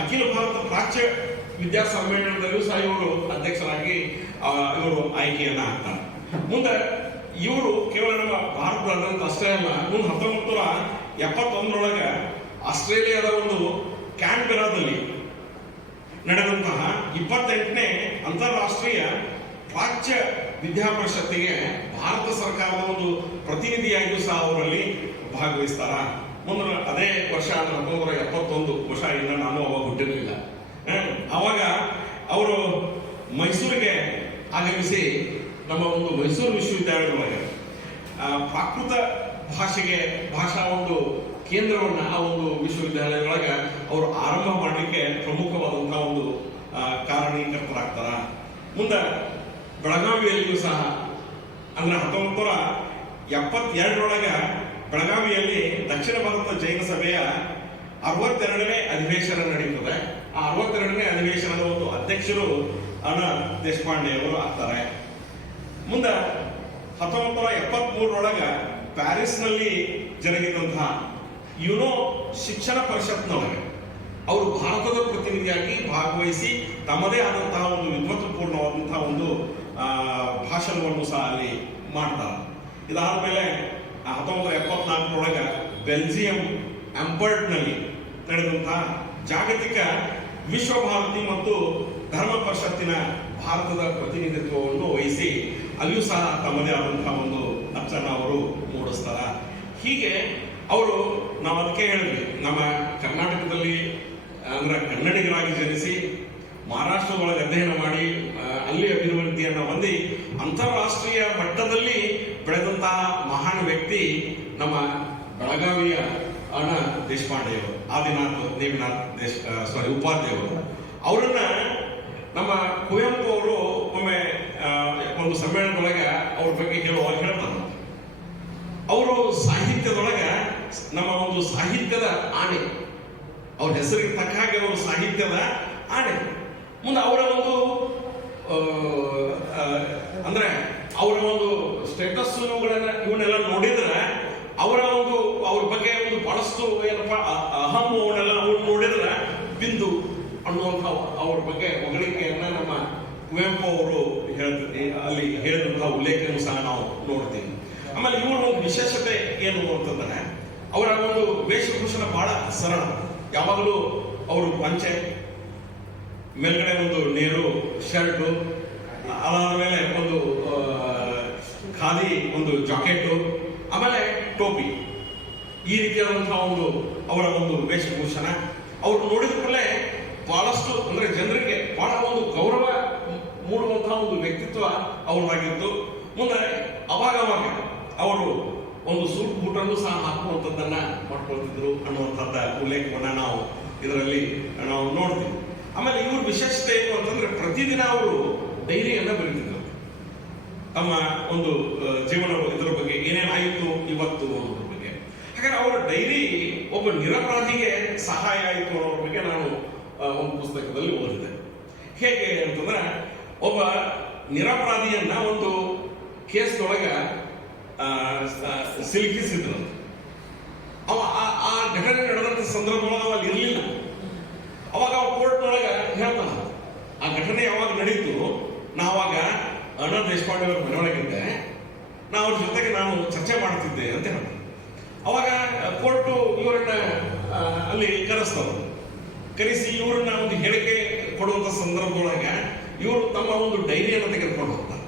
ಅಖಿಲ ಭಾರತ ಪ್ರಾಚ್ಯ ವಿದ್ಯಾ ಸಮ್ಮೇಳನದಲ್ಲೂ ಸಹ ಇವರು ಅಧ್ಯಕ್ಷರಾಗಿ ಇವರು ಆಯ್ಕೆಯನ್ನ ಆಗ್ತಾರೆ. ಮುಂದೆ ಇವರು ಕೇವಲ ನಮ್ಮ ಭಾರತದಾದ್ಯಂತ ಅಷ್ಟೇ ಅಲ್ಲ, ಮುಂದೆ 1971 ಆಸ್ಟ್ರೇಲಿಯಾದ ಒಂದು ಕ್ಯಾನ್ಬೆರಾದಲ್ಲಿ ನಡೆದಂತಹ 28ನೇ ಅಂತಾರಾಷ್ಟ್ರೀಯ ಪ್ರಾಚ್ಯ ವಿದ್ಯಾಪರಿಷತ್ತಿಗೆ ಭಾರತ ಸರ್ಕಾರದ ಒಂದು ಪ್ರತಿನಿಧಿಯಾಗಿಯೂ ಸಹ ಅವರಲ್ಲಿ ಭಾಗವಹಿಸ್ತಾರ. ಮುಂದೆ ಅದೇ ವರ್ಷ 1971, ಬಹುಶಃ ಇನ್ನು ನಾನು ಅವಾಗ ಹುಟ್ಟಿರಲಿಲ್ಲ. ಅವಾಗ ಅವರು ಮೈಸೂರಿಗೆ ಆಗಮಿಸಿ ನಮ್ಮ ಒಂದು ಮೈಸೂರು ವಿಶ್ವವಿದ್ಯಾಲಯದೊಳಗೆ ಪ್ರಾಕೃತ ಭಾಷಾ ಒಂದು ಕೇಂದ್ರವನ್ನ ಆ ಒಂದು ವಿಶ್ವವಿದ್ಯಾಲಯದೊಳಗೆ ಅವರು ಆರಂಭ ಮಾಡಲಿಕ್ಕೆ ಪ್ರಮುಖವಾದಂತಹ ಒಂದು ಕಾರಣೀಕರ್ತರಾಗ್ತಾರ. ಮುಂದೆ ಬೆಳಗಾವಿಯಲ್ಲಿಯೂ ಸಹ ಅಂದ್ರೆ 1972 ಬೆಳಗಾವಿಯಲ್ಲಿ ದಕ್ಷಿಣ ಭಾರತ ಜೈನ ಸಭೆಯ 62ನೇ ಅಧಿವೇಶನ ನಡೆಯುತ್ತದೆ. ಆ 62ನೇ ಅಧಿವೇಶನದ ಒಂದು ಅಧ್ಯಕ್ಷರು ಅಣ್ಣ ದೇಶಪಾಂಡೆ ಅವರು ಆಗ್ತಾರೆ. ಮುಂದೆ 1973 ಪ್ಯಾರಿಸ್ನಲ್ಲಿ ಜರುಗಿದಂತಹ ಯುನೋ ಶಿಕ್ಷಣ ಪರಿಷತ್ನೊಳಗೆ ಅವರು ಭಾರತದ ಪ್ರತಿನಿಧಿಯಾಗಿ ಭಾಗವಹಿಸಿ ತಮ್ಮದೇ ಆದಂತಹ ಒಂದು ವಿದ್ವತ್ಪೂರ್ಣವಾದಂತಹ ಒಂದು ಭಾಷಣವನ್ನು ಸಹ ಅಲ್ಲಿ ಮಾಡ್ತಾರೆ. ಇದಾದ್ಮೇಲೆ 1974 ಬೆಲ್ಜಿಯಂ ಆಂಪರ್ಟ್ನಲ್ಲಿ ನಡೆದಂತಹ ಜಾಗತಿಕ ವಿಶ್ವಭಾರತಿ ಮತ್ತು ಧರ್ಮ ಪರಿಷತ್ತಿನ ಭಾರತದ ಪ್ರತಿನಿಧಿತ್ವವನ್ನು ವಹಿಸಿ ಅಲ್ಲಿಯೂ ಸಹ ತಮ್ಮದೇ ಆದಂತಹ ಒಂದು ಅಚ್ಚನ್ನ ಅವರು ಮೂಡಿಸ್ತಾರ. ಹೀಗೆ ಅವರು ನಾವು ಅದಕ್ಕೆ ಹೇಳಿದ್ವಿ, ನಮ್ಮ ಕರ್ನಾಟಕದಲ್ಲಿ ಅಂದ್ರೆ ಕನ್ನಡಿಗರಾಗಿ ಜನಿಸಿ ಮಹಾರಾಷ್ಟ್ರದೊಳಗೆ ಅಧ್ಯಯನ ಮಾಡಿ ಅಲ್ಲಿ ಅಭಿವೃದ್ಧಿಯನ್ನು ಹೊಂದಿ ಅಂತಾರಾಷ್ಟ್ರೀಯ ಮಟ್ಟದಲ್ಲಿ ಬೆಳೆದಂತಹ ಮಹಾನ್ ವ್ಯಕ್ತಿ ನಮ್ಮ ಬೆಳಗಾವಿಯ ಅಣ್ಣ ದೇಶಪಾಂಡೆಯವರು, ಉಪಾಧ್ಯಾಯವರು. ಅವರನ್ನ ನಮ್ಮ ಕುವೆಂಪು ಅವರು ಒಮ್ಮೆ ಒಂದು ಸಮ್ಮೇಳನದೊಳಗೆ ಅವ್ರ ಬಗ್ಗೆ ಹೇಳ್ತಾರೆ. ಅವರು ಸಾಹಿತ್ಯದೊಳಗೆ ನಮ್ಮ ಒಂದು ಸಾಹಿತ್ಯದ ಆಣೆ, ಅವ್ರ ಹೆಸರಿಗೆ ತಕ್ಕ ಹಾಗೆ ಅವರು ಸಾಹಿತ್ಯದ ಆಣೆ. ಮುಂದೆ ಅವರ ಒಂದು ಅಂದ್ರೆ ಅವರ ಒಂದು ಸ್ಟೇಟಸ್ ಇವನ್ನೆಲ್ಲ ನೋಡಿದ್ರೆ ಅವ್ರ ಬಗ್ಗೆ ಒಂದು ಬಹಳಷ್ಟು ಏನಪ್ಪಾ ಅಹಂ ಅವನ್ನೆಲ್ಲ ನೋಡಿದ್ರೆ ಬಿಂದು ಅನ್ನುವಂಥ ಅವ್ರ ಬಗ್ಗೆ ಹೊಗಳಿಕೆಯನ್ನ ನಮ್ಮ ಕುವೆಂಪು ಅವರು ಅಲ್ಲಿ ಹೇಳಿದಂತಹ ಉಲ್ಲೇಖನೂ ಸಹ ನಾವು ನೋಡ್ತೀವಿ. ಆಮೇಲೆ ಇವರ ಒಂದು ವಿಶೇಷತೆ ಏನು ಅಂತಂದ್ರೆ ಅವರ ಒಂದು ವೇಷಭೂಷಣ ಬಹಳ ಸರಳ. ಯಾವಾಗಲೂ ಅವರು ಪಂಚೆ, ಮೇಲ್ಗಡೆ ಒಂದು ನೇರು ಶರ್ಟು, ಅದಾದ ಮೇಲೆ ಒಂದು ಖಾದಿ ಒಂದು ಜಾಕೆಟ್, ಆಮೇಲೆ ಟೋಪಿ, ಈ ರೀತಿಯಾದಂತಹ ಒಂದು ಅವರ ಒಂದು ವೇಷಭೂಷಣ. ಅವ್ರು ನೋಡಿದ ಕೂಡಲೇ ಬಹಳಷ್ಟು ಅಂದ್ರೆ ಜನರಿಗೆ ಬಹಳ ಒಂದು ಗೌರವ ಮೂಡುವಂತಹ ಒಂದು ವ್ಯಕ್ತಿತ್ವ ಅವ್ರದ್ದಾಗಿತ್ತು. ಮುಂದೆ ಅವಾಗ ಅವರು ಒಂದು ಸೂಟ್ ಬೂಟನ್ನು ಸಹ ಹಾಕುವಂಥದ್ದನ್ನ ಮಾಡ್ಕೊಳ್ತಿದ್ರು ಅನ್ನುವಂಥದ್ದ ಉಲ್ಲೇಖವನ್ನ ನಾವು ಇದರಲ್ಲಿ ನಾವು ನೋಡ್ತೀವಿ. ಆಮೇಲೆ ಇವ್ರ ವಿಶೇಷತೆ ಏನು ಅಂತಂದ್ರೆ ಪ್ರತಿದಿನ ಅವರು ಡೈರಿಯನ್ನ ಬರೀತಿದ್ರು. ತಮ್ಮ ಒಂದು ಜೀವನ ಇದರ ಬಗ್ಗೆ ಏನೇನಾಯಿತು ಇವತ್ತು ಅನ್ನೋದ್ರ ಬಗ್ಗೆ. ಹಾಗಾದ್ರೆ ಅವರ ಡೈರಿ ಒಬ್ಬ ನಿರಪರಾಧಿಗೆ ಸಹಾಯ ಆಯಿತು ಅನ್ನೋದ್ರ ಬಗ್ಗೆ ನಾನು ಒಂದು ಪುಸ್ತಕದಲ್ಲಿ ಓದಿದೆ. ಹೇಗೆ ಅಂತಂದ್ರೆ ಒಬ್ಬ ನಿರಪರಾಧಿಯನ್ನ ಒಂದು ಕೇಸ್ದೊಳಗೆ ಸಿಲುಕಿಸಿದ್ರು. ಅವ ಆ ಘಟನೆ ನಡೆದಂತ ಸಂದರ್ಭದೊಳಗೆ ಅವ ಅಲ್ಲಿ ಇರಲಿಲ್ಲ. ಅವಾಗ ಅವ ಕೋರ್ಟ್ನೊಳಗೆ ಹೇಳ್ತಾನ, ಆ ಘಟನೆ ಯಾವಾಗ ನಡೀತು, ನಾವಾಗ ಅಣ್ಣ ದೇಶಪಾಂಡೆ ಅವರ ಮನೆಯೊಳಗಿದ್ದೆ, ಅವ್ರ ಜೊತೆಗೆ ನಾನು ಚರ್ಚೆ ಮಾಡ್ತಿದ್ದೆ ಅಂತ ಹೇಳ್ತಾರೆ. ಅವಾಗ ಕೋರ್ಟು ಇವರನ್ನ ಅಲ್ಲಿ ಕರೆಸಿ ಇವ್ರನ್ನ ಒಂದು ಹೇಳಿಕೆ ಕೊಡುವಂತ ಸಂದರ್ಭದೊಳಗೆ ಇವರು ತಮ್ಮ ಒಂದು ಡೈರಿಯನ್ನು ತೆಗೆದುಕೊಂಡು ಹೋಗ್ತಾರೆ.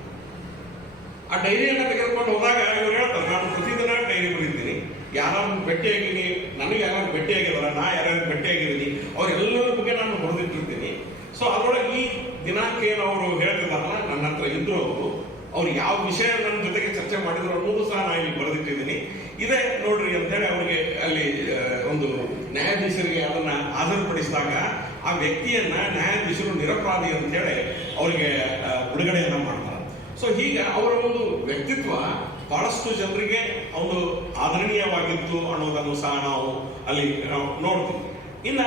ಆ ಡೈರಿಯನ್ನು ತೆಗೆದುಕೊಂಡು ಹೋದಾಗ ಇವ್ರು ಹೇಳ್ತಾರೆ, ನಾನು ಪ್ರತಿದಿನ ಡೈರಿ ಬರೀತೀನಿ, ಯಾರು ಭೇಟಿಯಾಗಿನಿ, ನನಗೆ ಯಾರು ಭೇಟಿಯಾಗಿದಾರ, ನಾ ಯಾರು ಭೇಟಿಯಾಗಿದ್ದೀನಿ, ಅವ್ರೆಲ್ಲರ ಬಗ್ಗೆ ನಾನು ಹೊಡೆದಿಟ್ಟಿರ್ತೀನಿ. ಸೊ ಅದರೊಳಗೆ ಈ ದಿನಾಂಕ ಏನು ಅವರು ಹೇಳ್ತಿದಾರಲ್ಲ, ನನ್ನ ಹತ್ರ ಇದ್ರು ಅವ್ರು ಯಾವ ವಿಷಯ ನನ್ನ ಜೊತೆಗೆ ಚರ್ಚೆ ಮಾಡಿದ್ರು ಅನ್ನೋದು ಸಹ ನಾನು ಇಲ್ಲಿ ಬರೆದಿಟ್ಟಿದ್ದೀನಿ, ಇದೇ ನೋಡ್ರಿ ಅಂತ ಹೇಳಿ ಅವ್ರಿಗೆ ಅಲ್ಲಿ ಒಂದು ನ್ಯಾಯಾಧೀಶರಿಗೆ ಅದನ್ನ ಹಾಜರುಪಡಿಸಿದಾಗ ಆ ವ್ಯಕ್ತಿಯನ್ನ ನ್ಯಾಯಾಧೀಶರು ನಿರಪರಾಧಿ ಅಂತೇಳಿ ಅವರಿಗೆ ಬಿಡುಗಡೆಯನ್ನ ಮಾಡ್ತಾರೆ. ಸೊ ಹೀಗೆ ಅವರ ಒಂದು ವ್ಯಕ್ತಿತ್ವ ಬಹಳಷ್ಟು ಜನರಿಗೆ ಒಂದು ಆದರಣೀಯವಾಗಿತ್ತು ಅನ್ನೋದನ್ನು ಸಹ ನಾವು ಅಲ್ಲಿ ನೋಡ್ತೀವಿ. ಇನ್ನ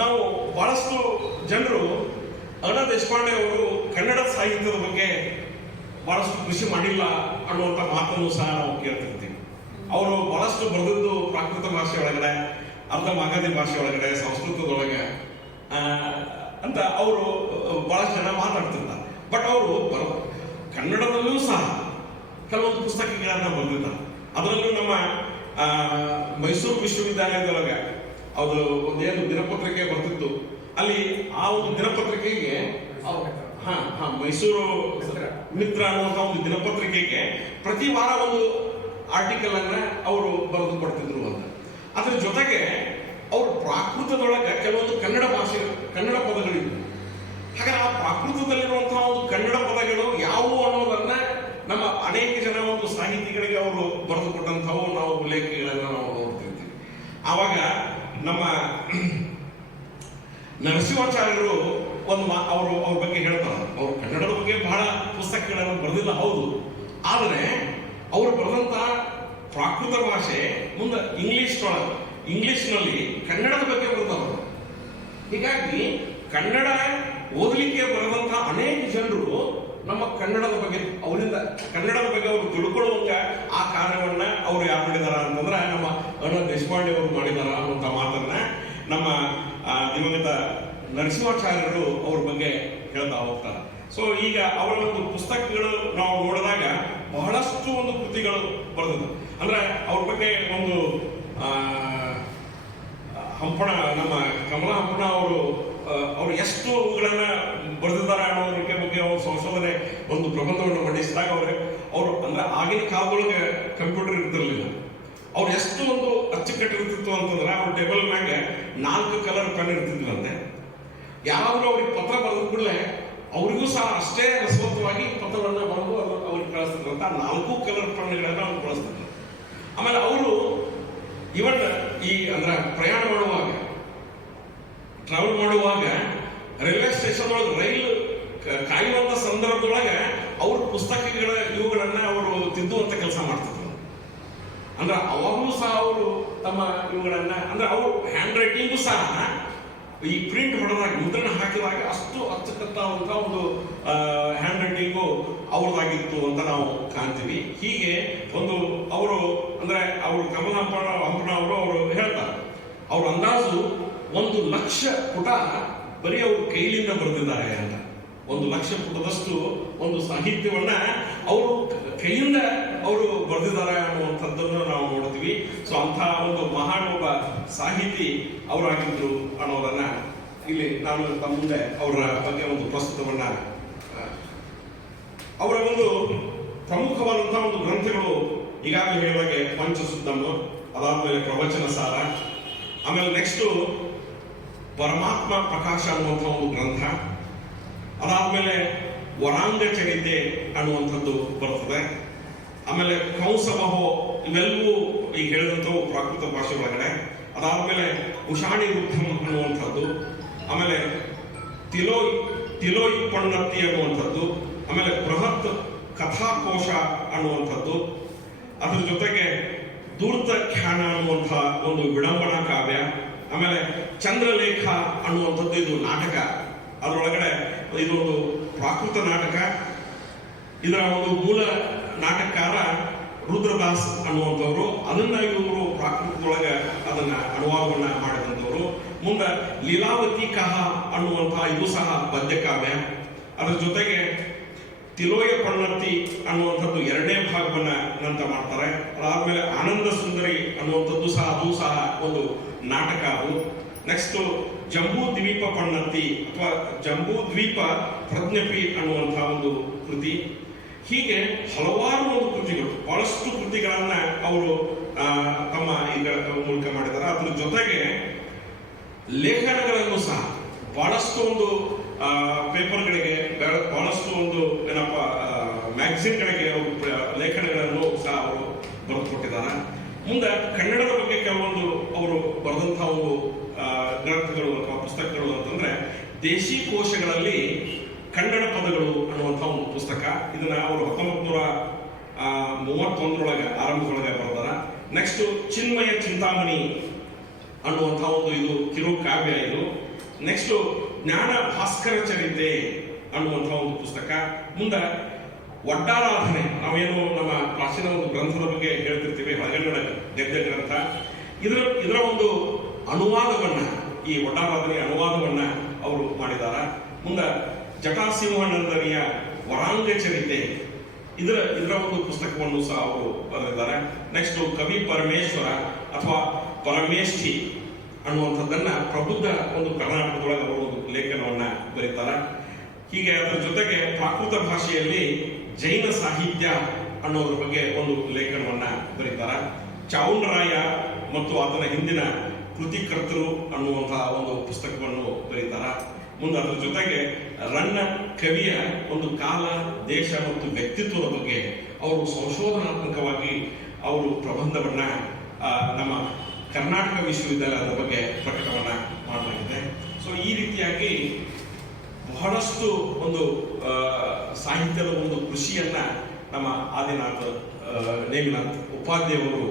ನಾವು ಬಹಳಷ್ಟು ಜನರು ಅರುಣಾ ದೇಶಪಾಂಡೆ ಅವರು ಕನ್ನಡ ಸಾಹಿತ್ಯದ ಬಗ್ಗೆ ಬಹಳಷ್ಟು ಕೃಷಿ ಮಾಡಿಲ್ಲ ಅನ್ನುವಂಥ ಮಾತನ್ನು ಸಹ ನಾವು ಕೇಳ್ತಿರ್ತೀವಿ. ಅವರು ಬಹಳಷ್ಟು ಬರೆದದ್ದು ಪ್ರಾಕೃತ ಭಾಷೆ ಒಳಗಡೆ, ಅರ್ಧ ಮಾಗಧಿ ಭಾಷೆ ಒಳಗಡೆ, ಸಂಸ್ಕೃತದೊಳಗೆ ಅಂತ ಅವರು ಬಹಳಷ್ಟು ಜನ ಮಾತಾಡ್ತಿರ್ತಾರೆ. ಬಟ್ ಅವರು ಕನ್ನಡದಲ್ಲೂ ಸಹ ಕೆಲವೊಂದು ಪುಸ್ತಕಗಳನ್ನ ಬರೆದಿದ್ದಾರೆ. ಅದರಲ್ಲೂ ನಮ್ಮ ಮೈಸೂರು ವಿಶ್ವವಿದ್ಯಾಲಯದೊಳಗೆ ಅದು ಒಂದೇನು ದಿನಪತ್ರಿಕೆ ಬರ್ತಿತ್ತು, ಅಲ್ಲಿ ಆ ಒಂದು ದಿನಪತ್ರಿಕೆಗೆ ಮೈಸೂರು ಮಿತ್ರ ಅನ್ನುವಂಥ ಒಂದು ದಿನಪತ್ರಿಕೆಗೆ ಪ್ರತಿ ವಾರ ಒಂದು ಆರ್ಟಿಕಲ್ ಅನ್ನ ಅವರು ಬರೆದು ಕೊಡ್ತಿದ್ರು ಅಂತ. ಅದ್ರ ಜೊತೆಗೆ ಅವರು ಪ್ರಾಕೃತದೊಳಗೆ ಕೆಲವೊಂದು ಕನ್ನಡ ಪದಗಳಿವೆ. ಹಾಗೆ ಆ ಪ್ರಾಕೃತದಲ್ಲಿರುವಂತಹ ಒಂದು ಕನ್ನಡ ಪದಗಳು ಯಾವುವು ಅನ್ನೋದನ್ನ ನಮ್ಮ ಅನೇಕ ಜನ ಒಂದು ಸಾಹಿತಿಗಳಿಗೆ ಅವರು ಬರೆದು ಕೊಟ್ಟಂಥವು ನಾವು ಉಲ್ಲೇಖಗಳನ್ನ ನಾವು ನೋಡ್ತಿರ್ತೀವಿ. ಆವಾಗ ನಮ್ಮ ನರಸಿಂಹಾಚಾರ್ಯರು ಅವ್ರ ಬಗ್ಗೆ ಹೇಳ್ತಾರೆ. ಅವರು ಕನ್ನಡದ ಬಗ್ಗೆ ಬಹಳ ಪುಸ್ತಕಗಳನ್ನು ಬರೆದಿಲ್ಲ, ಹೌದು. ಆದರೆ ಅವರು ಬರೆದಂತ ಪ್ರಾಕೃತ ಭಾಷೆ ಮುಂದೆ ಇಂಗ್ಲಿಷ್ನಲ್ಲಿ ಕನ್ನಡದ ಬಗ್ಗೆ ಬರೆದವರು. ಹೀಗಾಗಿ ಕನ್ನಡ ಓದಲಿಕ್ಕೆ ಬರೆದಂತ ಅನೇಕ ಜನರು ನಮ್ಮ ಕನ್ನಡದ ಬಗ್ಗೆ ಅವರು ತಿಳ್ಕೊಳ್ಳುವಂಗ ಆ ಕಾರ್ಯವನ್ನ ಅವ್ರು ಯಾರು ಮಾಡಿದಾರ ಅಂತಂದ್ರೆ ನಮ್ಮ ಅರುಣಾ ದೇಶಪಾಂಡೆ ಅವರು ಮಾಡಿದಾರ ಅನ್ನುವಂಥ ಮಾತನ್ನ ನಮ್ಮ ದಿವಂಗತ ನರಸಿಂಹಾಚಾರ್ಯರು ಅವ್ರ ಬಗ್ಗೆ ಹೇಳ್ತಾ ಹೋಗ್ತಾರೆ. ಸೊ ಈಗ ಅವರ ಒಂದು ಪುಸ್ತಕಗಳು ನಾವು ನೋಡಿದಾಗ ಬಹಳಷ್ಟು ಒಂದು ಕೃತಿಗಳು ಬರೆದಿದೆ. ಅಂದ್ರೆ ಅವ್ರ ಬಗ್ಗೆ ಒಂದು ನಮ್ಮ ಕಮಲಾ ಹಂಪಣ ಅವರು ಎಷ್ಟು ಅವುಗಳನ್ನ ಬರೆದಿದ್ದಾರೆ ಅನ್ನೋದಕ್ಕೆ ಬಗ್ಗೆ ಅವರು ಸಂಶೋಧನೆ ಒಂದು ಪ್ರಬಂಧವನ್ನು ಮಂಡಿಸಿದಾಗ ಅವರು ಅಂದ್ರೆ ಆಗಿನ ಕಾಲದೊಳಗೆ ಕಂಪ್ಯೂಟರ್ ಇರ್ತಿರ್ಲಿಲ್ಲ. ಅವ್ರು ಎಷ್ಟು ಒಂದು ಅಚ್ಚುಕಟ್ಟಿರ್ತಿತ್ತು ಅಂತಂದ್ರೆ ಅವ್ರ ಟೇಬಲ್ ಮ್ಯಾಗೆ 4 ಕಲರ್ ಪೆನ್ ಇರ್ತಿದ್ವಂತೆ. ಯಾರಾದ್ರೂ ಅವ್ರಿಗೆ ಪತ್ರ ಬರೆದ ಕೂಡಲೇ ಅವರಿಗೂ ಸಹ ಅಷ್ಟೇ ರಸವತ್ತವಾಗಿ ಪತ್ರಗಳನ್ನ ಬರೆದು ಅವ್ರಿಗೆ ಕಳಿಸ್ತಿದ್ರಂತ. 4 ಕಲರ್ ಪೆನ್ಗಳನ್ನ ಅವ್ರು ಕಳಿಸ್ತಿದ್ರು. ಆಮೇಲೆ ಅವರು ಇವನ್ ಅಂದ್ರೆ ಪ್ರಯಾಣ ಮಾಡುವಾಗ, ಟ್ರಾವೆಲ್ ಮಾಡುವಾಗ ರೈಲ್ವೆ ಸ್ಟೇಷನ್ ಒಳಗೆ ರೈಲು ಕಾಯುವಂತ ಸಂದರ್ಭದೊಳಗೆ ಅವ್ರ ಇವುಗಳನ್ನ ಅವರು ತಿದ್ದುವಂತ ಕೆಲಸ ಮಾಡ್ತಿದ್ರು. ಅಂದ್ರೆ ಅವಾಗಲೂ ಸಹ ಅವರು ತಮ್ಮ ಇವುಗಳನ್ನ ಅಂದ್ರೆ ಅವ್ರ ಹ್ಯಾಂಡ್ ರೈಟಿಂಗು ಸಹ ಈ ಪ್ರಿಂಟ್ ಹೊಡೆದಾಗ ಮುದ್ರಣ ಹಾಕಿದಾಗ ಅಷ್ಟು ಅಚ್ಚುಕಟ್ಟಾದಂತಹ ಒಂದು ಹ್ಯಾಂಡ್ ರೈಟಿಂಗು ಅವ್ರದ್ದಾಗಿತ್ತು ಅಂತ ನಾವು ಕಾಣ್ತೀವಿ. ಹೀಗೆ ಒಂದು ಅವರು ಅಂದ್ರೆ ಅವರು ಕಮಲಾ ಹಂಪಣ ಅವರು ಹೇಳ್ತಾರೆ, ಅವ್ರ ಅಂದಾಜು 1,00,000 ಪುಟ ಬರೀ ಅವ್ರ ಕೈಲಿಂದ ಬರೆದಿದ್ದಾರೆ ಅಂತ. 1,00,000 ಪುಟದಷ್ಟು ಒಂದು ಸಾಹಿತ್ಯವನ್ನ ಅವರು ಕೈಯಿಂದ ಅವರು ಬರೆದಿದ್ದಾರೆ ಅನ್ನುವಂಥದ್ದನ್ನು ನಾವು ನೋಡ್ತೀವಿ. ಸೊ ಅಂತಹ ಒಂದು ಮಹಾನ್ ಒಬ್ಬ ಸಾಹಿತಿ ಅವರಾಗಿದ್ರು ಅನ್ನೋದನ್ನ ಇಲ್ಲಿ ನಾನು ತಮ್ಮ ಮುಂದೆ ಅವರ ಬಗ್ಗೆ ಒಂದು ಪ್ರಸ್ತುತವನ್ನ. ಅವರ ಒಂದು ಪ್ರಮುಖವಾದಂತಹ ಒಂದು ಗ್ರಂಥಗಳು ಈಗಾಗಲೇ ಹೇಳಿದಾಗೆ ಪಂಚಸುದ್ದಮ್ಮ, ಅದಾದ್ಮೇಲೆ ಪ್ರವಚನ ಸಾರ, ಆಮೇಲೆ ನೆಕ್ಸ್ಟ್ ಪರಮಾತ್ಮ ಪ್ರಕಾಶ ಅನ್ನುವಂಥ ಒಂದು ಗ್ರಂಥ, ಅದಾದ್ಮೇಲೆ ವರಾಂಗ ಚರಿತೆ ಅನ್ನುವಂಥದ್ದು ಬರ್ತದೆ, ಆಮೇಲೆ ಕಂಸಮಹೋ, ಇವೆಲ್ಲವೂ ಈಗ ಹೇಳಿದಂಥವು ಪ್ರಾಕೃತ ಭಾಷೆ ಒಳಗಡೆ. ಅದಾದ್ಮೇಲೆ ಉಷಾಣಿ ವೃದ್ಧಂ ಅನ್ನುವಂಥದ್ದು, ಆಮೇಲೆ ತಿಲೋಯಿಪ್ಪಣ್ಣತ್ತಿ ಅನ್ನುವಂಥದ್ದು, ಆಮೇಲೆ ಬೃಹತ್ ಕಥಾಕೋಶ ಅನ್ನುವಂಥದ್ದು, ಅದ್ರ ಜೊತೆಗೆ ಧೂರ್ತ ಖ್ಯಾನ ಅನ್ನುವಂಥ ಒಂದು ವಿಡಂಬನಾ ಕಾವ್ಯ, ಆಮೇಲೆ ಚಂದ್ರಲೇಖ ಅನ್ನುವಂಥದ್ದು ಇದು ನಾಟಕ. ಅದರೊಳಗಡೆ ಇದೊಂದು ಪ್ರಾಕೃತ ನಾಟಕ. ಇದರ ಒಂದು ಮೂಲ ನಾಟಕಕಾರ ರುದ್ರದಾಸ್ ಅನ್ನುವಂಥವ್ರು, ಅದನ್ನ ಇವರು ಪ್ರಾಕೃತದೊಳಗೆ ಅದನ್ನ ಅನುವಾದವನ್ನ ಮಾಡಿದಂಥವ್ರು. ಮುಂದೆ ಲೀಲಾವತಿ ಕಹ ಅನ್ನುವಂತಹ ಇದು ಸಹ ಪದ್ಯಕಾವ್ಯ. ಅದರ ಜೊತೆಗೆ ತಿಲೋಯ ಪಣ್ಣತ್ತಿ ಅನ್ನುವಂಥದ್ದು 2ನೇ ಭಾಗವನ್ನ ನಂತರ ಮಾಡ್ತಾರೆ. ಅದಾದ್ಮೇಲೆ ಆನಂದ ಸುಂದರಿ ಅನ್ನುವಂಥದ್ದು ಸಹ ಅದು ಸಹ ಒಂದು ನಾಟಕ. ಅದು ನೆಕ್ಸ್ಟ್ ಜಂಬೂ ದ್ವೀಪ ಪಣ್ಣತ್ತಿ ಅಥವಾ ಜಂಬೂ ದ್ವೀಪ ಪ್ರಜ್ಞಪಿ ಅನ್ನುವಂತಹ ಒಂದು ಕೃತಿ. ಹೀಗೆ ಹಲವಾರು ಒಂದು ಕೃತಿಗಳು, ಬಹಳಷ್ಟು ಕೃತಿಗಳನ್ನ ಅವರು ತಮ್ಮ ಈಗ ಮೂಲಕ ಮಾಡಿದ್ದಾರೆ. ಅದ್ರ ಜೊತೆಗೆ ಲೇಖನಗಳನ್ನು ಸಹ ಬಹಳಷ್ಟು ಒಂದು ಪೇಪರ್ಗಳಿಗೆ, ಬಹಳಷ್ಟು ಒಂದು ಏನಪ್ಪಾ ಮ್ಯಾಗಝಿನ್ಗಳಿಗೆ ಲೇಖನಗಳನ್ನು ಸಹ ಅವರು ಬರೆದುಕೊಟ್ಟಿದ್ದಾರೆ. ಮುಂದೆ ಕನ್ನಡದ ಬಗ್ಗೆ ಕೆಲವೊಂದು ಅವರು ಬರೆದಂತಹ ಒಂದು ಗ್ರಂಥಗಳು ಅಥವಾ ಪುಸ್ತಕ ಪುಸ್ತಕಗಳು ಅಂತಂದ್ರೆ ದೇಶಿ ಕೋಶಗಳಲ್ಲಿ ಕನ್ನಡ ಪದಗಳು ಅನ್ನುವಂಥ ಒಂದು ಪುಸ್ತಕ. ಇದನ್ನ ಅವರು 1931 ಆರಂಭದೊಳಗೆ ಬರೆದಾರ. ನೆಕ್ಸ್ಟ್ ಚಿನ್ಮಯ ಚಿಂತಾಮಣಿ ಅನ್ನುವಂಥ ಒಂದು ಇದು ಕಿರು ಕಾವ್ಯ ಇದು. ನೆಕ್ಸ್ಟ್ ಜ್ಞಾನ ಭಾಸ್ಕರ ಚರಿತೆ ಅನ್ನುವಂಥ ಒಂದು ಪುಸ್ತಕ. ಮುಂದೆ ಒಡ್ಡಾರಾಧನೆ, ನಾವೇನು ನಮ್ಮ ಪ್ರಾಚೀನ ಒಂದು ಗ್ರಂಥದ ಬಗ್ಗೆ ಹೇಳ್ತಿರ್ತೀವಿ, ಹಳಗನ್ನಡ ಗದ್ಯ ಗ್ರಂಥ, ಇದರ ಒಂದು ಅನುವಾದವನ್ನ, ಈ ಒಡ್ಡಾರಾಧನೆ ಅನುವಾದವನ್ನ ಅವರು ಮಾಡಿದಾರ. ಮುಂದೆ ಜಟಾಸಿಂಹನಂದನಿಯ ವರಾಂಗ ಚರಿತೆ, ಇದರ ಒಂದು ಪುಸ್ತಕವನ್ನು ಸಹ ಅವರು ಬರೆದಿದ್ದಾರೆ. ನೆಕ್ಸ್ಟ್ ಕವಿ ಪರಮೇಶ್ವರ ಅಥವಾ ಪರಮೇಷ್ಠಿ ಅನ್ನುವಂಥದ್ದನ್ನ ಪ್ರಬುದ್ಧ ಒಂದು ಕರ್ನಾಟಕದೊಳಗೆ ಅವರು ಒಂದು ಲೇಖನವನ್ನ ಬರೀತಾರೆ. ಹೀಗೆ ಅದರ ಜೊತೆಗೆ ಪ್ರಾಕೃತ ಭಾಷೆಯಲ್ಲಿ ಜೈನ ಸಾಹಿತ್ಯ ಅನ್ನೋದ್ರ ಬಗ್ಗೆ ಒಂದು ಲೇಖನವನ್ನ ಬರೀತಾರೆ. ಚಾವುಂಡರಾಯ ಮತ್ತು ಆತನ ಹಿಂದಿನ ಕೃತಿಕರ್ತರು ಅನ್ನುವಂತಹ ಒಂದು ಪುಸ್ತಕವನ್ನು ಬರೀತಾರ. ಮುಂದೆ ಅದರ ಜೊತೆಗೆ ರನ್ನ ಕವಿಯ ಒಂದು ಕಾಲ, ದೇಶ ಮತ್ತು ವ್ಯಕ್ತಿತ್ವದ ಬಗ್ಗೆ ಅವರು ಸಂಶೋಧನಾತ್ಮಕವಾಗಿ ಅವರು ಪ್ರಬಂಧವನ್ನ ನಮ್ಮ ಕರ್ನಾಟಕ ವಿಶ್ವವಿದ್ಯಾಲಯದ ಬಗ್ಗೆ ಪ್ರಕಟವನ್ನ ಮಾಡಲಾಗಿದೆ. ಸೊ ಈ ರೀತಿಯಾಗಿ ಬಹಳಷ್ಟು ಒಂದು ಸಾಹಿತ್ಯದ ಒಂದು ಕೃಷಿಯನ್ನ ನಮ್ಮ ಆದಿನಾಥ್ ನೇಮಿನಾಥ್ ಉಪಾಧ್ಯಾಯವರು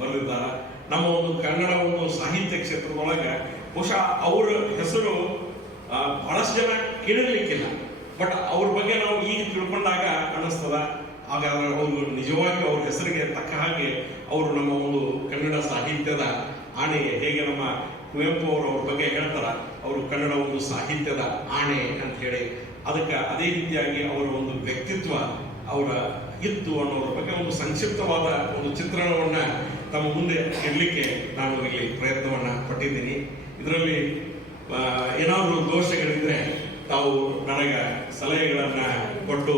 ಬರೆದಿದ್ದಾರೆ. ನಮ್ಮ ಒಂದು ಕನ್ನಡ ಒಂದು ಸಾಹಿತ್ಯ ಕ್ಷೇತ್ರದೊಳಗೆ ಬಹುಶಃ ಅವರ ಹೆಸರು ಬಹಳಷ್ಟು ಜನ ಕೇಳಿರ್ಲಿಕ್ಕಿಲ್ಲ, ಬಟ್ ಅವ್ರ ಬಗ್ಗೆ ನಾವು ಈಗ ತಿಳ್ಕೊಂಡಾಗ ಅನ್ನಿಸ್ತದ. ಹಾಗಾದ್ರೆ ಅವರು ನಿಜವಾಗಿ ಅವ್ರ ಹೆಸರಿಗೆ ತಕ್ಕ ಹಾಗೆ ಅವರು ನಮ್ಮ ಒಂದು ಕನ್ನಡ ಸಾಹಿತ್ಯದ ಆಣೆ, ಹೇಗೆ ನಮ್ಮ ಕುವೆಂಪು ಅವರು ಅವ್ರ ಬಗ್ಗೆ ಹೇಳ್ತಾರ, ಅವರು ಕನ್ನಡ ಒಂದು ಸಾಹಿತ್ಯದ ಆಣೆ ಅಂತ ಹೇಳಿ, ಅದಕ್ಕೆ ಅದೇ ರೀತಿಯಾಗಿ ಅವರ ಒಂದು ವ್ಯಕ್ತಿತ್ವ ಅವರ ಇತ್ತು ಅನ್ನೋದ್ರ ಬಗ್ಗೆ ಒಂದು ಸಂಕ್ಷಿಪ್ತವಾದ ಒಂದು ಚಿತ್ರಣವನ್ನ ತಮ್ಮ ಮುಂದೆ ಇಡಲಿಕ್ಕೆ ನಾನು ಇಲ್ಲಿ ಪ್ರಯತ್ನವನ್ನ ಪಟ್ಟಿದ್ದೀನಿ. ಇದರಲ್ಲಿ ಏನಾದರೂ ದೋಷಗಳಿದ್ರೆ ತಾವು ನನಗೆ ಸಲಹೆಗಳನ್ನ ಕೊಟ್ಟು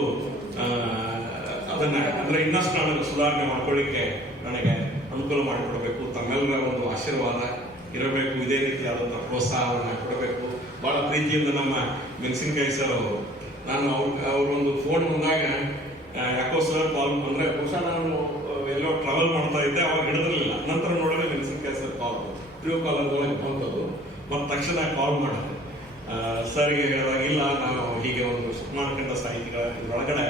ಅದನ್ನ ಅಂದ್ರೆ ಇನ್ನಷ್ಟು ನಾನು ಸುಧಾರಣೆ ಮಾಡ್ಕೊಳ್ಳಿಕ್ಕೆ ನನಗೆ ಅನುಕೂಲ ಮಾಡಿಕೊಡಬೇಕು. ತಮ್ಮೆಲ್ಲರ ಒಂದು ಆಶೀರ್ವಾದ ಇರಬೇಕು, ಇದೇ ರೀತಿಯಾದಂತಹ ಪ್ರೋತ್ಸಾಹವನ್ನ ಕೊಡಬೇಕು. ಬಹಳ ಪ್ರೀತಿಯಿಂದ ನಮ್ಮ ಮೆಣಸಿನಕಾಯಿ ಸರ್ ಅವರು, ನಾನು ಅವ್ರೊಂದು ಫೋನ್ ಬಂದಾಗ ಯಾಕೋ ಸರ್ ಕಾಲ್ ಅಂದ್ರೆ ಬಹುಶಃ ನಾನು ಎಲ್ಲೋ ಟ್ರಾವೆಲ್ ಮಾಡ್ತಾ ಇದ್ದೆ, ಅವಾಗ ಹಿಡಿದಿರಲಿಲ್ಲ. ನಂತರ ನೋಡಿದ್ರೆ ಮೆಣಸಿನಕಾಯಿ ಸರ್ ಕಾಲ್ ಪ್ರಿಯೋ ಕಾಲ್ ಒಳಗೆ ಬಂತದ್ದು, ಮತ್ತು ತಕ್ಷಣ ಕಾಲ್ ಮಾಡಿದೆ. ಸರ್ಗೆ ಹೇಳಿದಾಗ ಇಲ್ಲ, ನಾವು ಹೀಗೆ ಒಂದು ಸುಮಾರ್ಕಂಡ ಸಾಹಿತಿಗಳ ಇದರೊಳಗಡೆ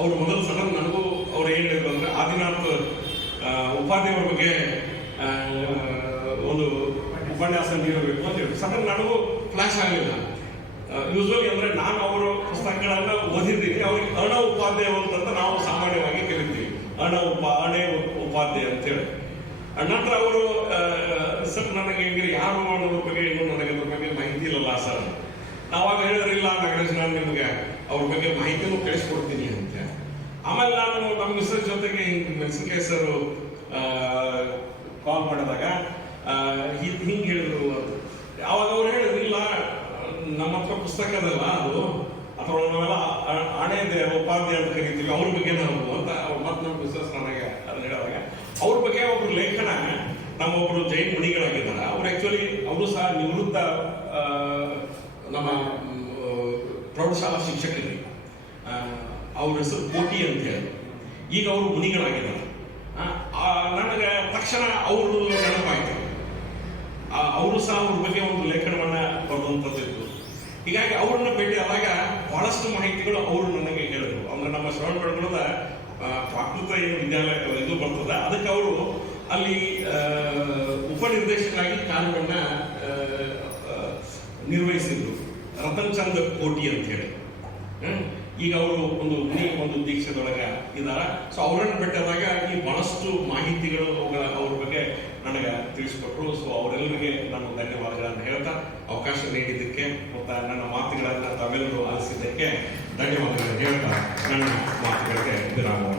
ಅವ್ರು ಮೊದಲು ಸಡನ್ ನನಗೂ ಅವ್ರು ಏನ್ ಹೇಳಿದ್ರು ಅಂದ್ರೆ ಆದಿನಾಥ್ ಉಪಾಧ್ಯಾಯರ ಬಗ್ಗೆ ಒಂದು ಉಪನ್ಯಾಸ ನೀಡಬೇಕು ಅಂತ ಹೇಳಿ ಸಡನ್ ನನಗೂ ಫ್ಲಾಶ್ ಆಗಲಿಲ್ಲ. ಯೂಸ್ವಲಿ ಅಂದ್ರೆ ನಾನು ಅವರ ಪುಸ್ತಕಗಳನ್ನ ಓದಿದ್ದೀನಿ, ಅವ್ರಿಗೆ ಅರ್ಣ ಉಪಾಧ್ಯಾಯ ಅಂತಂತ ನಾವು ಸಾಮಾನ್ಯವಾಗಿ ಕರಿತೀವಿ, ಅರ್ಣ ಉಪಾಧ್ಯಾಯ ಅಂತೇಳಿ. ನಂತರ ಅವರು ಸರ್ ನನಗೆ ಹೆಂಗೆ ಯಾರು ಅನ್ನೋದ್ರ ಬಗ್ಗೆ ಇನ್ನೂ ನನಗೆ ಅದ್ರ ಬಗ್ಗೆ ಮಾಹಿತಿ ಇಲ್ಲಲ್ಲ ಸರ್. ನಾವಾಗ ಹೇಳಿದ್ರಿಲ್ಲ ನಾಗರಾಜ್, ನಾನು ನಿಮ್ಗೆ ಅವ್ರ ಬಗ್ಗೆ ಮಾಹಿತಿನೂ ಕಳಿಸ್ಕೊಡ್ತೀನಿ ಅಂತ. ಆಮೇಲೆ ನಾನು ನಮ್ಮ ಮಿಸ್ಸರ್ ಜೊತೆಗೆ ಮೆಣಸಿನಕಾಯಿ ಸರ್ ಕಾಲ್ ಮಾಡಿದಾಗ ಹಿಂಗೆ ಹೇಳಿದ್ರು. ಅವಾಗ ಅವ್ರು ಹೇಳಿದ್ರು ಇಲ್ಲ, ನಮ್ಮ ಹತ್ರ ಪುಸ್ತಕ ಅದಲ್ಲ ಅದು, ಅಥವಾ ನಾವೆಲ್ಲ ಆಣೆ ಉಪಾಧ್ಯಾಯ ಅಂತ ಕರಿತೀವಿ, ಅವ್ರ ಬಗ್ಗೆ ನಾವು ಅಂತ ಅವ್ರು ಮತ್ತೆ ನಮ್ಮ ಮಿಸ್ಸಸ್ ನನಗೆ ಅದನ್ನ ಹೇಳಿದಾಗ ಅವ್ರ ಬಗ್ಗೆ ಒಬ್ರು ಲೇಖನ ನಮ್ಮೊಬ್ರು ಜೈನ್ ಮುನಿಗಳಾಗಿದ್ದಾರೆ. ಅವ್ರು ಆಕ್ಚುಲಿ ಅವರು ಸಹ ನಿವೃತ್ತ ನಮ್ಮ ಪ್ರೌಢಶಾಲಾ ಶಿಕ್ಷಕರಿಗೆ. ಅವ್ರ ಹೆಸರು ಕೋಟಿ ಅಂತ ಹೇಳಿ, ಈಗ ಅವರು ಮುನಿಗಳಾಗಿದ್ದಾರೆ. ನನಗೆ ತಕ್ಷಣ ಅವರು ನೆನಪಾಯ್ತು, ಅವರು ಸಹ ಅವ್ರ ಬಗ್ಗೆ ಒಂದು ಲೇಖನವನ್ನ ಬರೆದಂಥದ್ದು. ಹೀಗಾಗಿ ಅವ್ರನ್ನ ಭೇಟಿ ಆದಾಗ ಬಹಳಷ್ಟು ಮಾಹಿತಿಗಳು ಅವರು ನನಗೆ ಹೇಳಿದ್ರು. ಅಂದ್ರೆ ನಮ್ಮ ಶ್ರವಣ ಬೆಳಗೊಳದ ಪ್ರಾಕೃತ ಏನು ವಿದ್ಯಾಲಯ ಇದು ಬರ್ತದೆ, ಅದಕ್ಕೆ ಅವರು ಅಲ್ಲಿ ಉಪನಿರ್ದೇಶಕರಾಗಿ ಕಾರ್ಯವನ್ನ ನಿರ್ವಹಿಸಿದ್ರು, ರತನ್ ಚಂದ್ ಕೋಟಿ ಅಂತ ಹೇಳಿ. ಈಗ ಅವರು ಒಂದು ದೀಕ್ಷೆದೊಳಗೆ ಇದ್ದಾರ. ಸೊ ಅವರನ್ನು ಬಿಟ್ಟಾದಾಗ ಈ ಬಹಳಷ್ಟು ಮಾಹಿತಿಗಳು ಅವ್ರ ಬಗ್ಗೆ ನನಗೆ ತಿಳಿಸ್ಕೊಟ್ರು. ಸೊ ಅವರೆಲ್ಲರಿಗೆ ನಾನು ಧನ್ಯವಾದಗಳನ್ನು ಹೇಳ್ತಾ ಅವಕಾಶ ನೀಡಿದ್ದಕ್ಕೆ ಮತ್ತು ನನ್ನ ಮಾತುಗಳನ್ನು ತಾವೆಲ್ಲರೂ ಆಲಿಸಿದ್ದಕ್ಕೆ ಧನ್ಯವಾದಗಳನ್ನು ಹೇಳ್ತಾ ನನ್ನ ಮಾತುಗಳಿಗೆ ವಿರಾಮ.